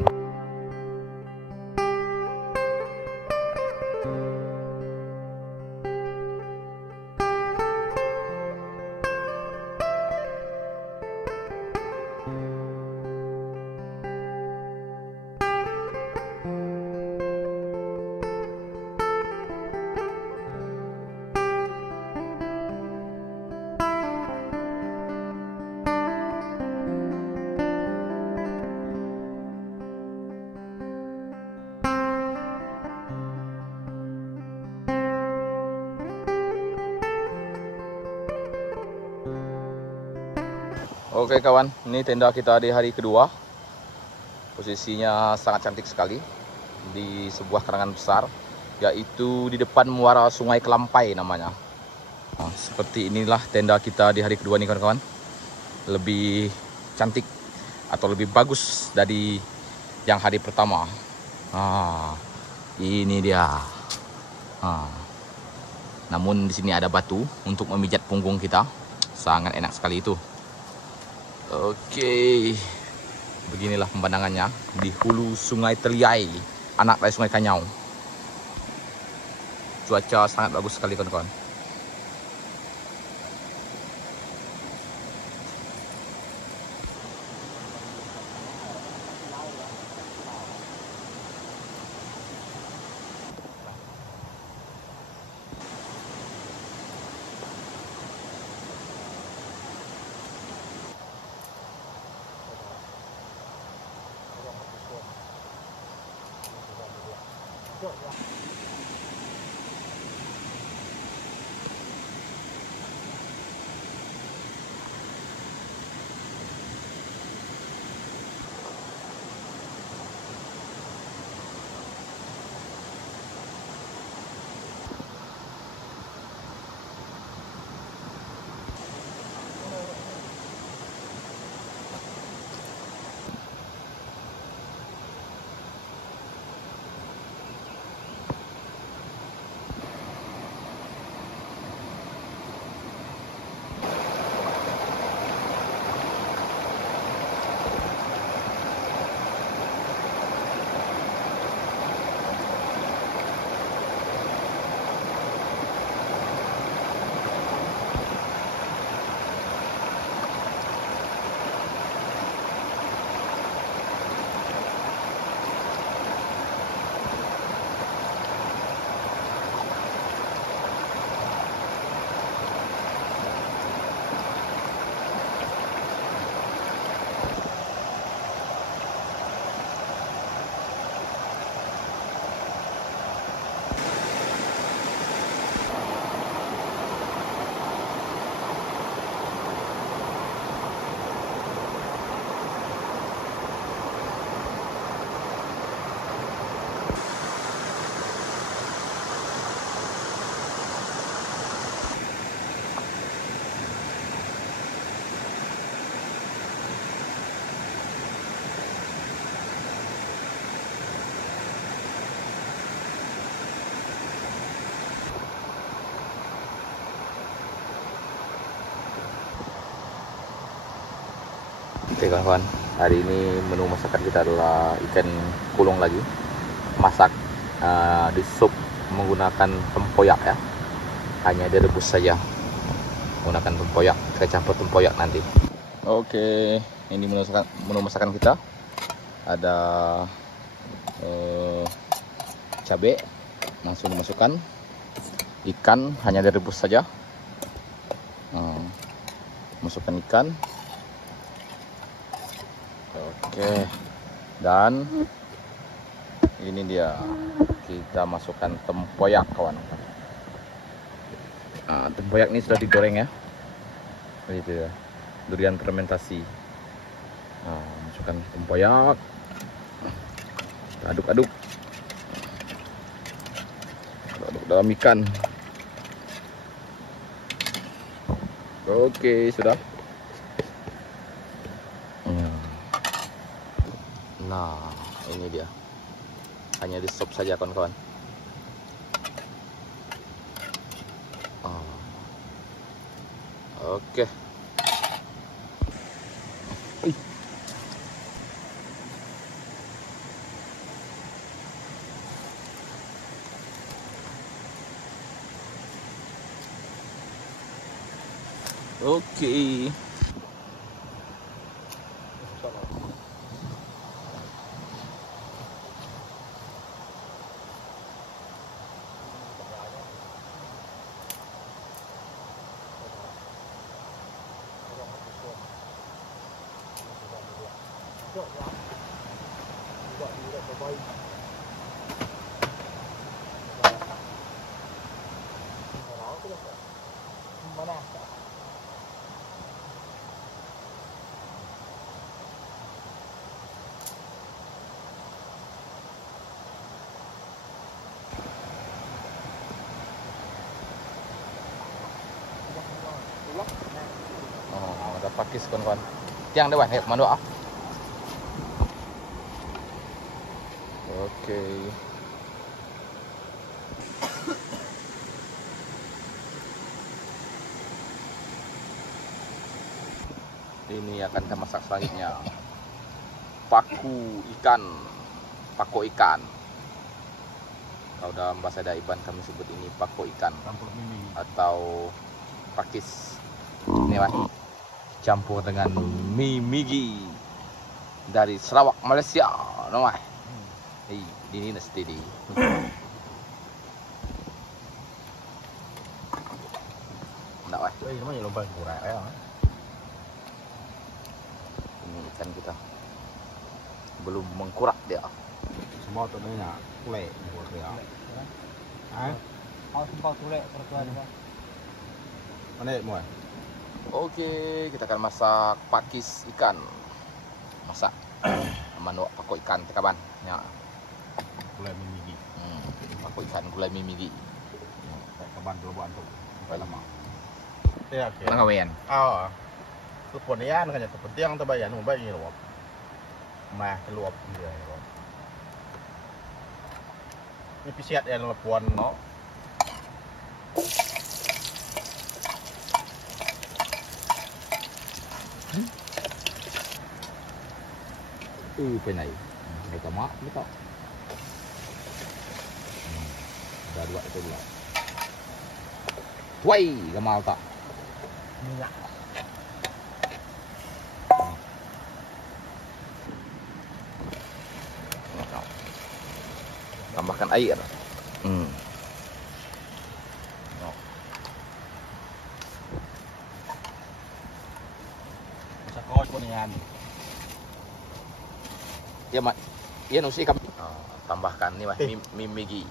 Oke kawan, ini tenda kita di hari kedua. Posisinya sangat cantik sekali di sebuah karangan besar, yaitu di depan muara Sungai Kelampai namanya. Nah, seperti inilah tenda kita di hari kedua nih kawan-kawan. Lebih cantik atau lebih bagus dari yang hari pertama. Nah, ini dia. Nah, namun di sini ada batu untuk memijat punggung kita. Sangat enak sekali itu. Oke, beginilah pemandangannya di hulu Sungai Teliai, anak dari Sungai Kanyau. Cuaca sangat bagus sekali kawan-kawan. Oke kawan-kawan, hari ini menu masakan kita adalah ikan kulung lagi, masak di sup menggunakan tempoyak ya, hanya direbus saja menggunakan tempoyak, kita campur tempoyak nanti. Oke, ini menu masakan kita ada cabai langsung dimasukkan, ikan hanya direbus saja. Masukkan ikan. Oke, dan ini dia, kita masukkan tempoyak kawan. Tempoyak ini sudah digoreng ya, gitu ya, durian fermentasi. Masukkan tempoyak, aduk-aduk dalam ikan. Oke, sudah. Nah, ini dia. Hanya di sop saja kawan-kawan. Oke. Oke. Ada pakis kawan-kawan. Tiang dewan, hei, mandu ah. Oke. Ini akan kita masak selanjutnya. Paku ikan, pako ikan. Kalau dalam bahasa Daiban kami sebut ini pako ikan atau pakis. Ini Mas, campur dengan mie migi dari Sarawak, Malaysia, namanya. Ini nasi di. Nak Mas. Ini namanya lomba kurang ya. Ini ikan kita belum mengkurak dia. Semua tu ni nak kulek buat dia. Sempat tulek pertuan apa? Mana semua? Oke, kita akan masak pakis ikan. Masak manuk pako ikan tekaban. Ya. Kulek mimigi. Pako ikan gulai mimigi. Kaban dulu buat tu. Lama. Ya, okey. Nang kawen. Tu pun ya, kan tu penting terbayar nu bayi luap. Mah luap dia. Ini pisiat yang lepuan no. Bên này này cả mát mới có. Udah dua itu dulu. Woi, gamal tak. Minyak. Tambahkan air. Bisa kau pun yang Ya mak, ya nusi kami. Tambahkan nih mas, mie migi.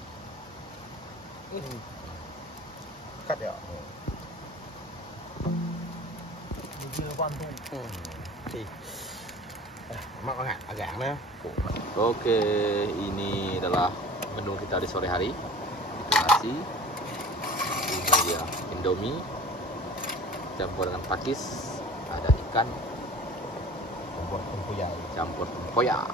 kat ya. Migi lepan tu. Mak agak ni. Oke, ini adalah menu kita di sore hari. Itu nasi. Ini dia Indomie campur dengan pakis. Ada ikan Buat tempoyak. campur tempoyak.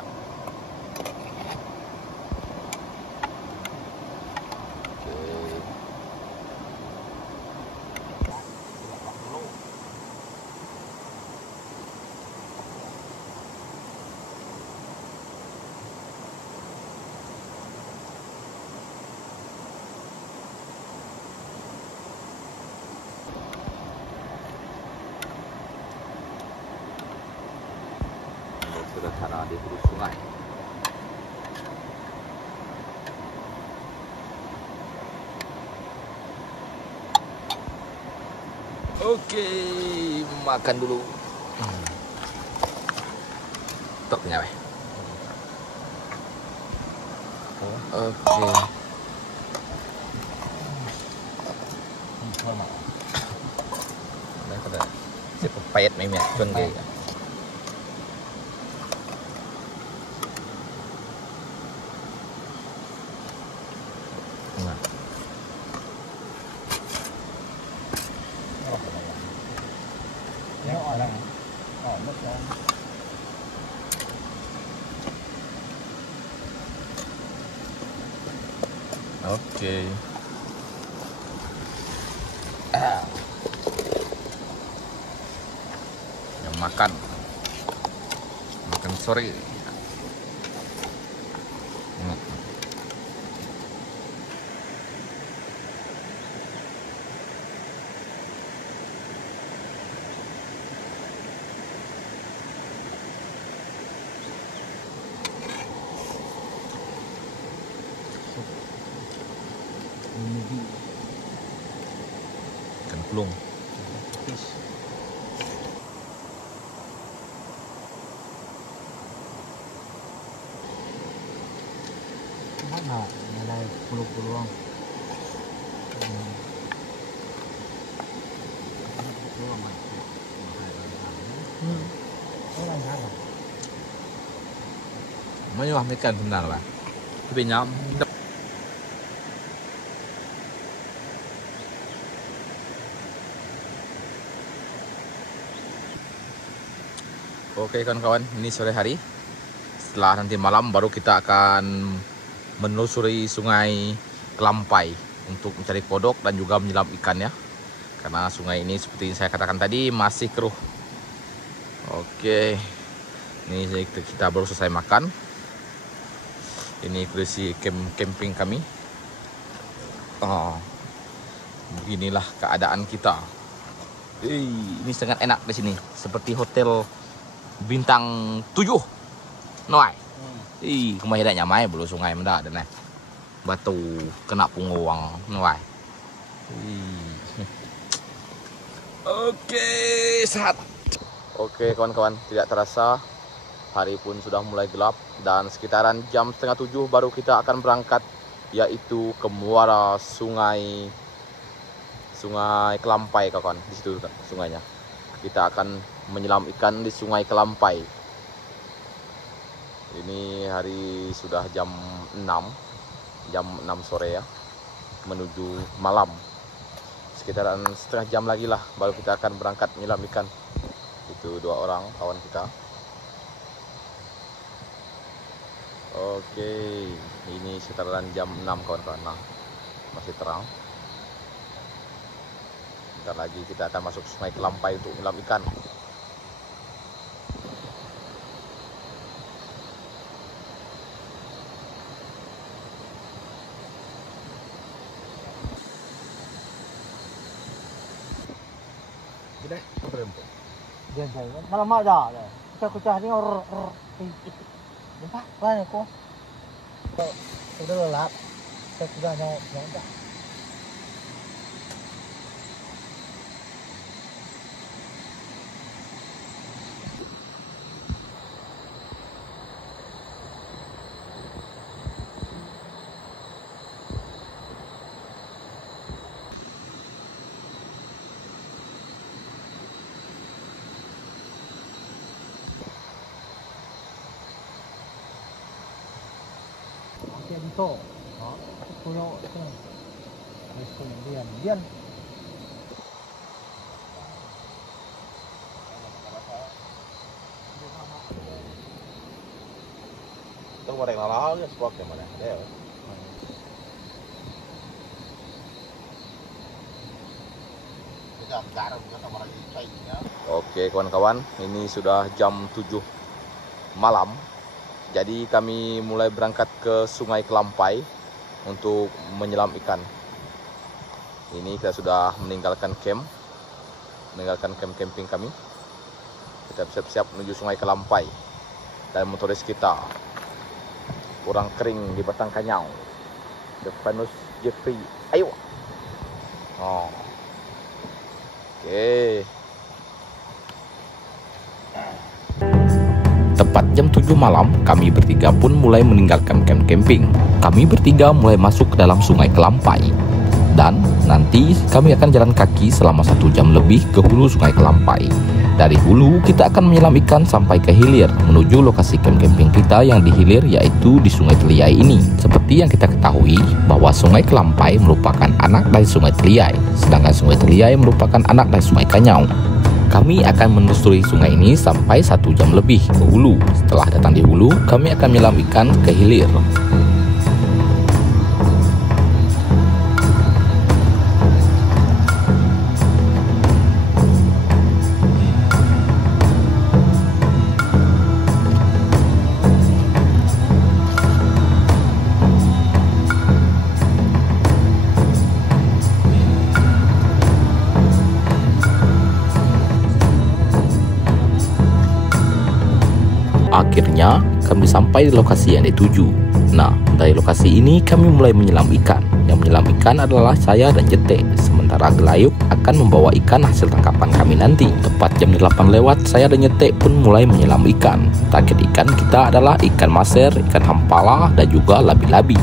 berencana di hulu sungai. Oke, makan dulu. Tok punya weh. Oke. Đây có thể sẽ có pet mấy mẹ chân ghê. Nếu ở đây ở mất đó. Oke. Yang makan sore. Ikan pelung. Mana nilai puluh-puluhan. Oh, banyak. Menyelamatkan benar lah. Tapi nyam. Oke kawan-kawan, ini sore hari. Setelah nanti malam baru kita akan menelusuri sungai Kelampai untuk mencari kodok dan juga menyelam ikan ya. Karena sungai ini seperti saya katakan tadi masih keruh. Oke, ini kita baru selesai makan. Ini kondisi camping kami. Oh, beginilah keadaan kita. Ini sangat enak di sini, seperti hotel bintang 7. Noai. Kemahiran nyamai bulu sungai mendak dan batu kena punguang noai. Oke, sehat. Oke kawan-kawan, tidak terasa hari pun sudah mulai gelap dan sekitaran jam 6:30 baru kita akan berangkat, yaitu ke muara sungai Kelampai kawan. Di situ sungainya. Kita akan menyelam ikan di sungai Kelampai. Ini hari sudah jam 6 sore ya, menuju malam. Sekitaran setengah jam lagi lah baru kita akan berangkat menyelam ikan. Itu 2 orang kawan kita. Oke, ini sekitaran jam 6 kawan-kawan. Nah, masih terang. Bentar lagi kita akan masuk sungai Kelampai untuk menyelam ikan. Gede, berempuk. Dia saya malam ada. Kucah-kucah ni nampak kan aku. Sudah lelap. Saya sudah nyampe. Itu, punya Dian. Itu mereka lalau ya spot yang mana? Ada. Kita garam kita sama lagi cairnya. Oke kawan-kawan, ini sudah jam 7 malam. Jadi kami mulai berangkat ke sungai Kelampai untuk menyelam ikan. Ini kita sudah meninggalkan camping kami. Kita siap-siap menuju sungai Kelampai. dan motoris kita. Kurang kering di batang kanyau. Depanus Jeffrey. Ayo. Oh. Oke. Tepat jam 7 malam, kami bertiga pun mulai meninggalkan camp camping. Kami bertiga mulai masuk ke dalam sungai Kelampai. Dan nanti kami akan jalan kaki selama 1 jam lebih ke hulu sungai Kelampai. Dari hulu kita akan menyelam ikan sampai ke hilir menuju lokasi camp camping kita yang di hilir, yaitu di Sungai Teliai ini. Seperti yang kita ketahui bahwa Sungai Kelampai merupakan anak dari Sungai Teliai, sedangkan Sungai Teliai merupakan anak dari Sungai Kanyau. Kami akan menelusuri sungai ini sampai 1 jam lebih ke hulu. Setelah datang di hulu, kami akan menyelam ikan ke hilir. Akhirnya kami sampai di lokasi yang dituju. Nah, dari lokasi ini kami mulai menyelam ikan. Yang menyelam ikan adalah saya dan Jete. Sementara Gelayuk akan membawa ikan hasil tangkapan kami nanti. Tepat jam 8 lewat, saya dan Jete pun mulai menyelam ikan. Target ikan kita adalah ikan maser, ikan hampala, dan juga labi-labi.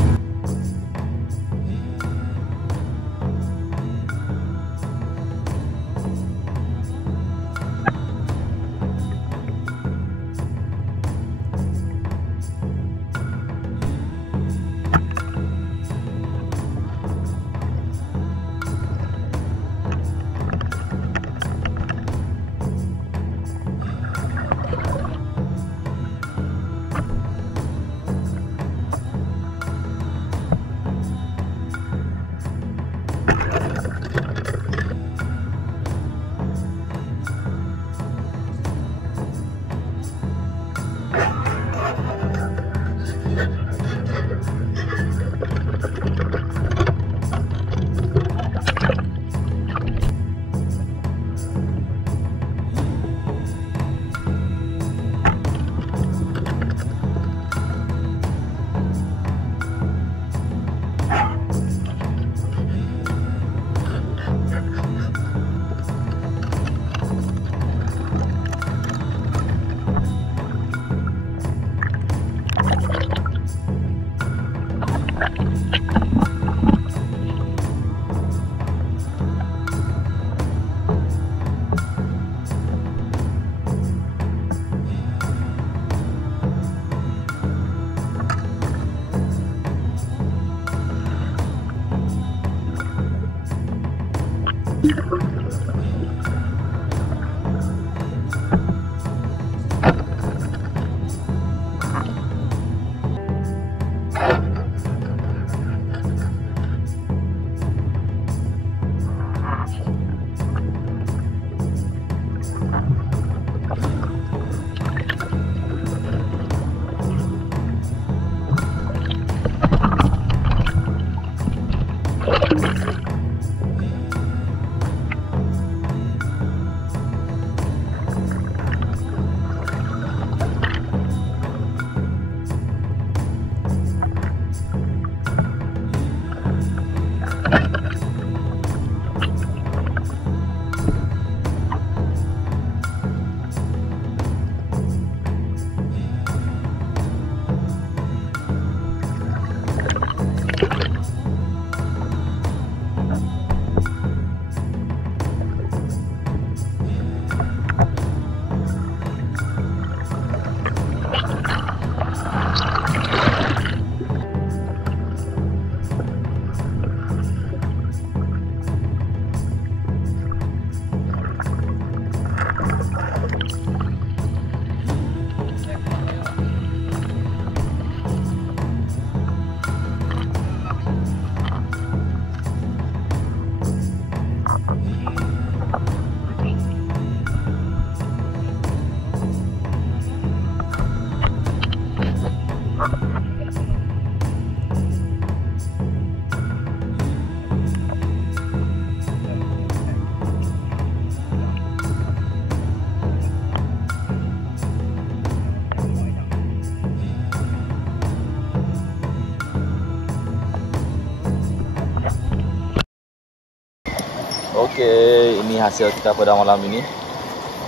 ini hasil kita pada malam ini.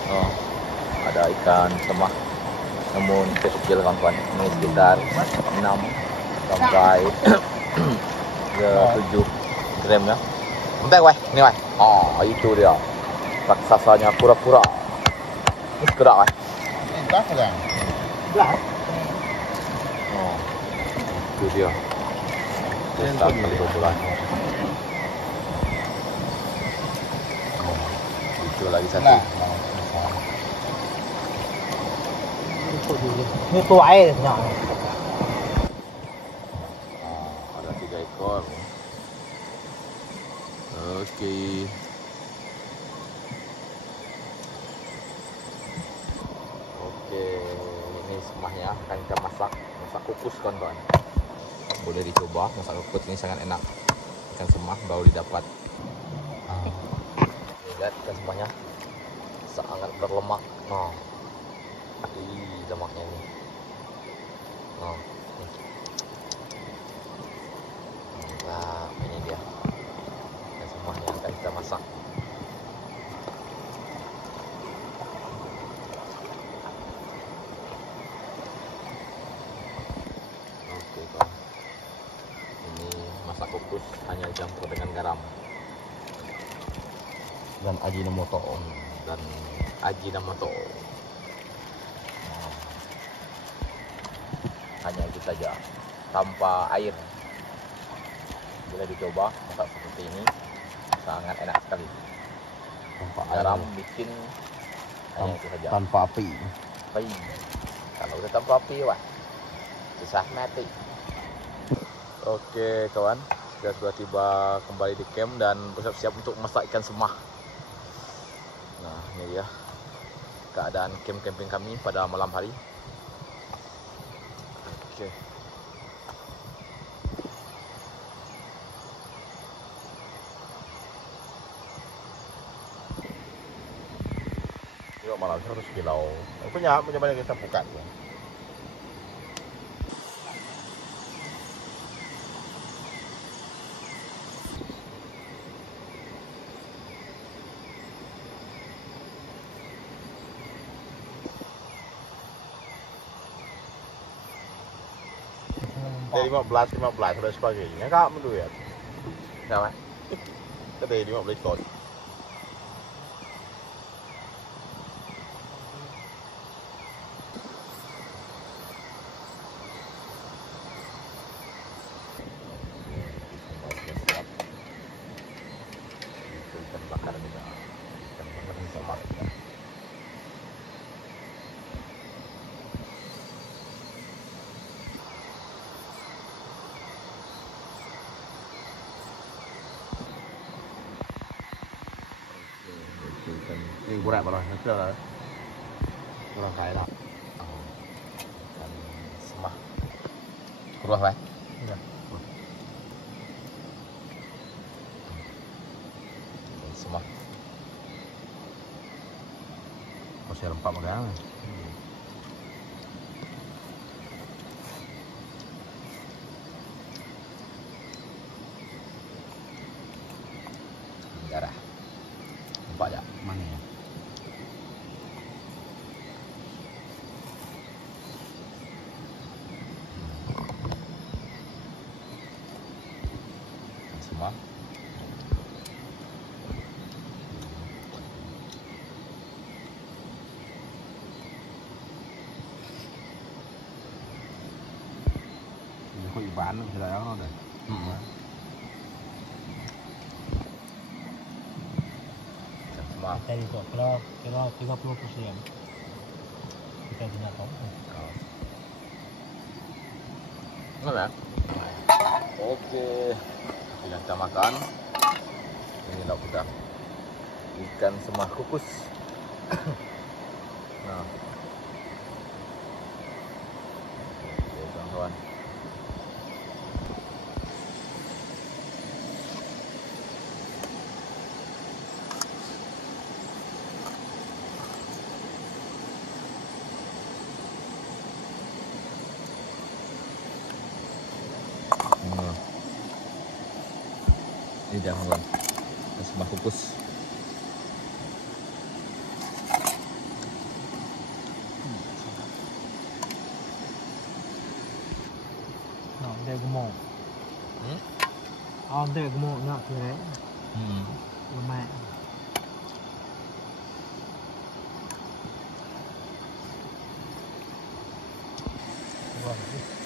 Oh, ada ikan semah, namun kecil kawan-kawan. Ini sekitar 6 sampai ke 7 gram ya. Bentar weh, ini weh. Oh, itu dia. Raksasanya pura-pura. Ini gerak weh. Entah kan. Belas. Oh, itu dia. Besar kebetulan. Itu lagi satu. Nah, Ini tua air nah. Ada 3 ekor. Oke. Oke, ini semahnya akan kita masak kukus kawan-kawan. Boleh dicoba, masak kukus ini sangat enak. Ikan semah baru didapat. Lihat ikan semahnya sangat berlemak. Nah, lemaknya ini. Nah, mantap, ini dia ikan semah yang akan kita masak. Oke kawan, ini masak kukus hanya campur dengan garam dan ajinomoto. Hanya itu saja, tanpa air. Boleh dicoba masak seperti ini, sangat enak sekali. tanpa Garam air, bikin hanya itu saja. tanpa api. Kalau udah tanpa api, wah susah mati. Oke kawan, kita sudah tiba kembali di camp dan bersiap-siap untuk masak ikan semah. Nah, ini dia keadaan camp camping kami pada malam hari. Oke. Yuk malam 100 kilo. Punya banyak kita buka tuh. Dari 15 sudah sebagainya. Kak mendu ya. Sama. Dari 15 ton. Ikan bakar juga. Ikan bakar sama. Ini berat malah. Sudah lah. Kurang kaya lah. Ikan semah. Keluar lah. Ya. Ikan semah. Masih rempah magang. Darah. Nampak tak? Mana ya? Ikan semah. Ini kok iban sudah yang ada. Ikan semah. Tadi tu kalau 30% kita tidak tahu. Mana? Oke, sudah kita makan. Ini lauk kita, ikan semah kukus. Nah, oke kawan-kawan. Ini dia kawan, ikan semah kukus. Dia gemuk. Dia gemuk nak kira. Lemak. Wah.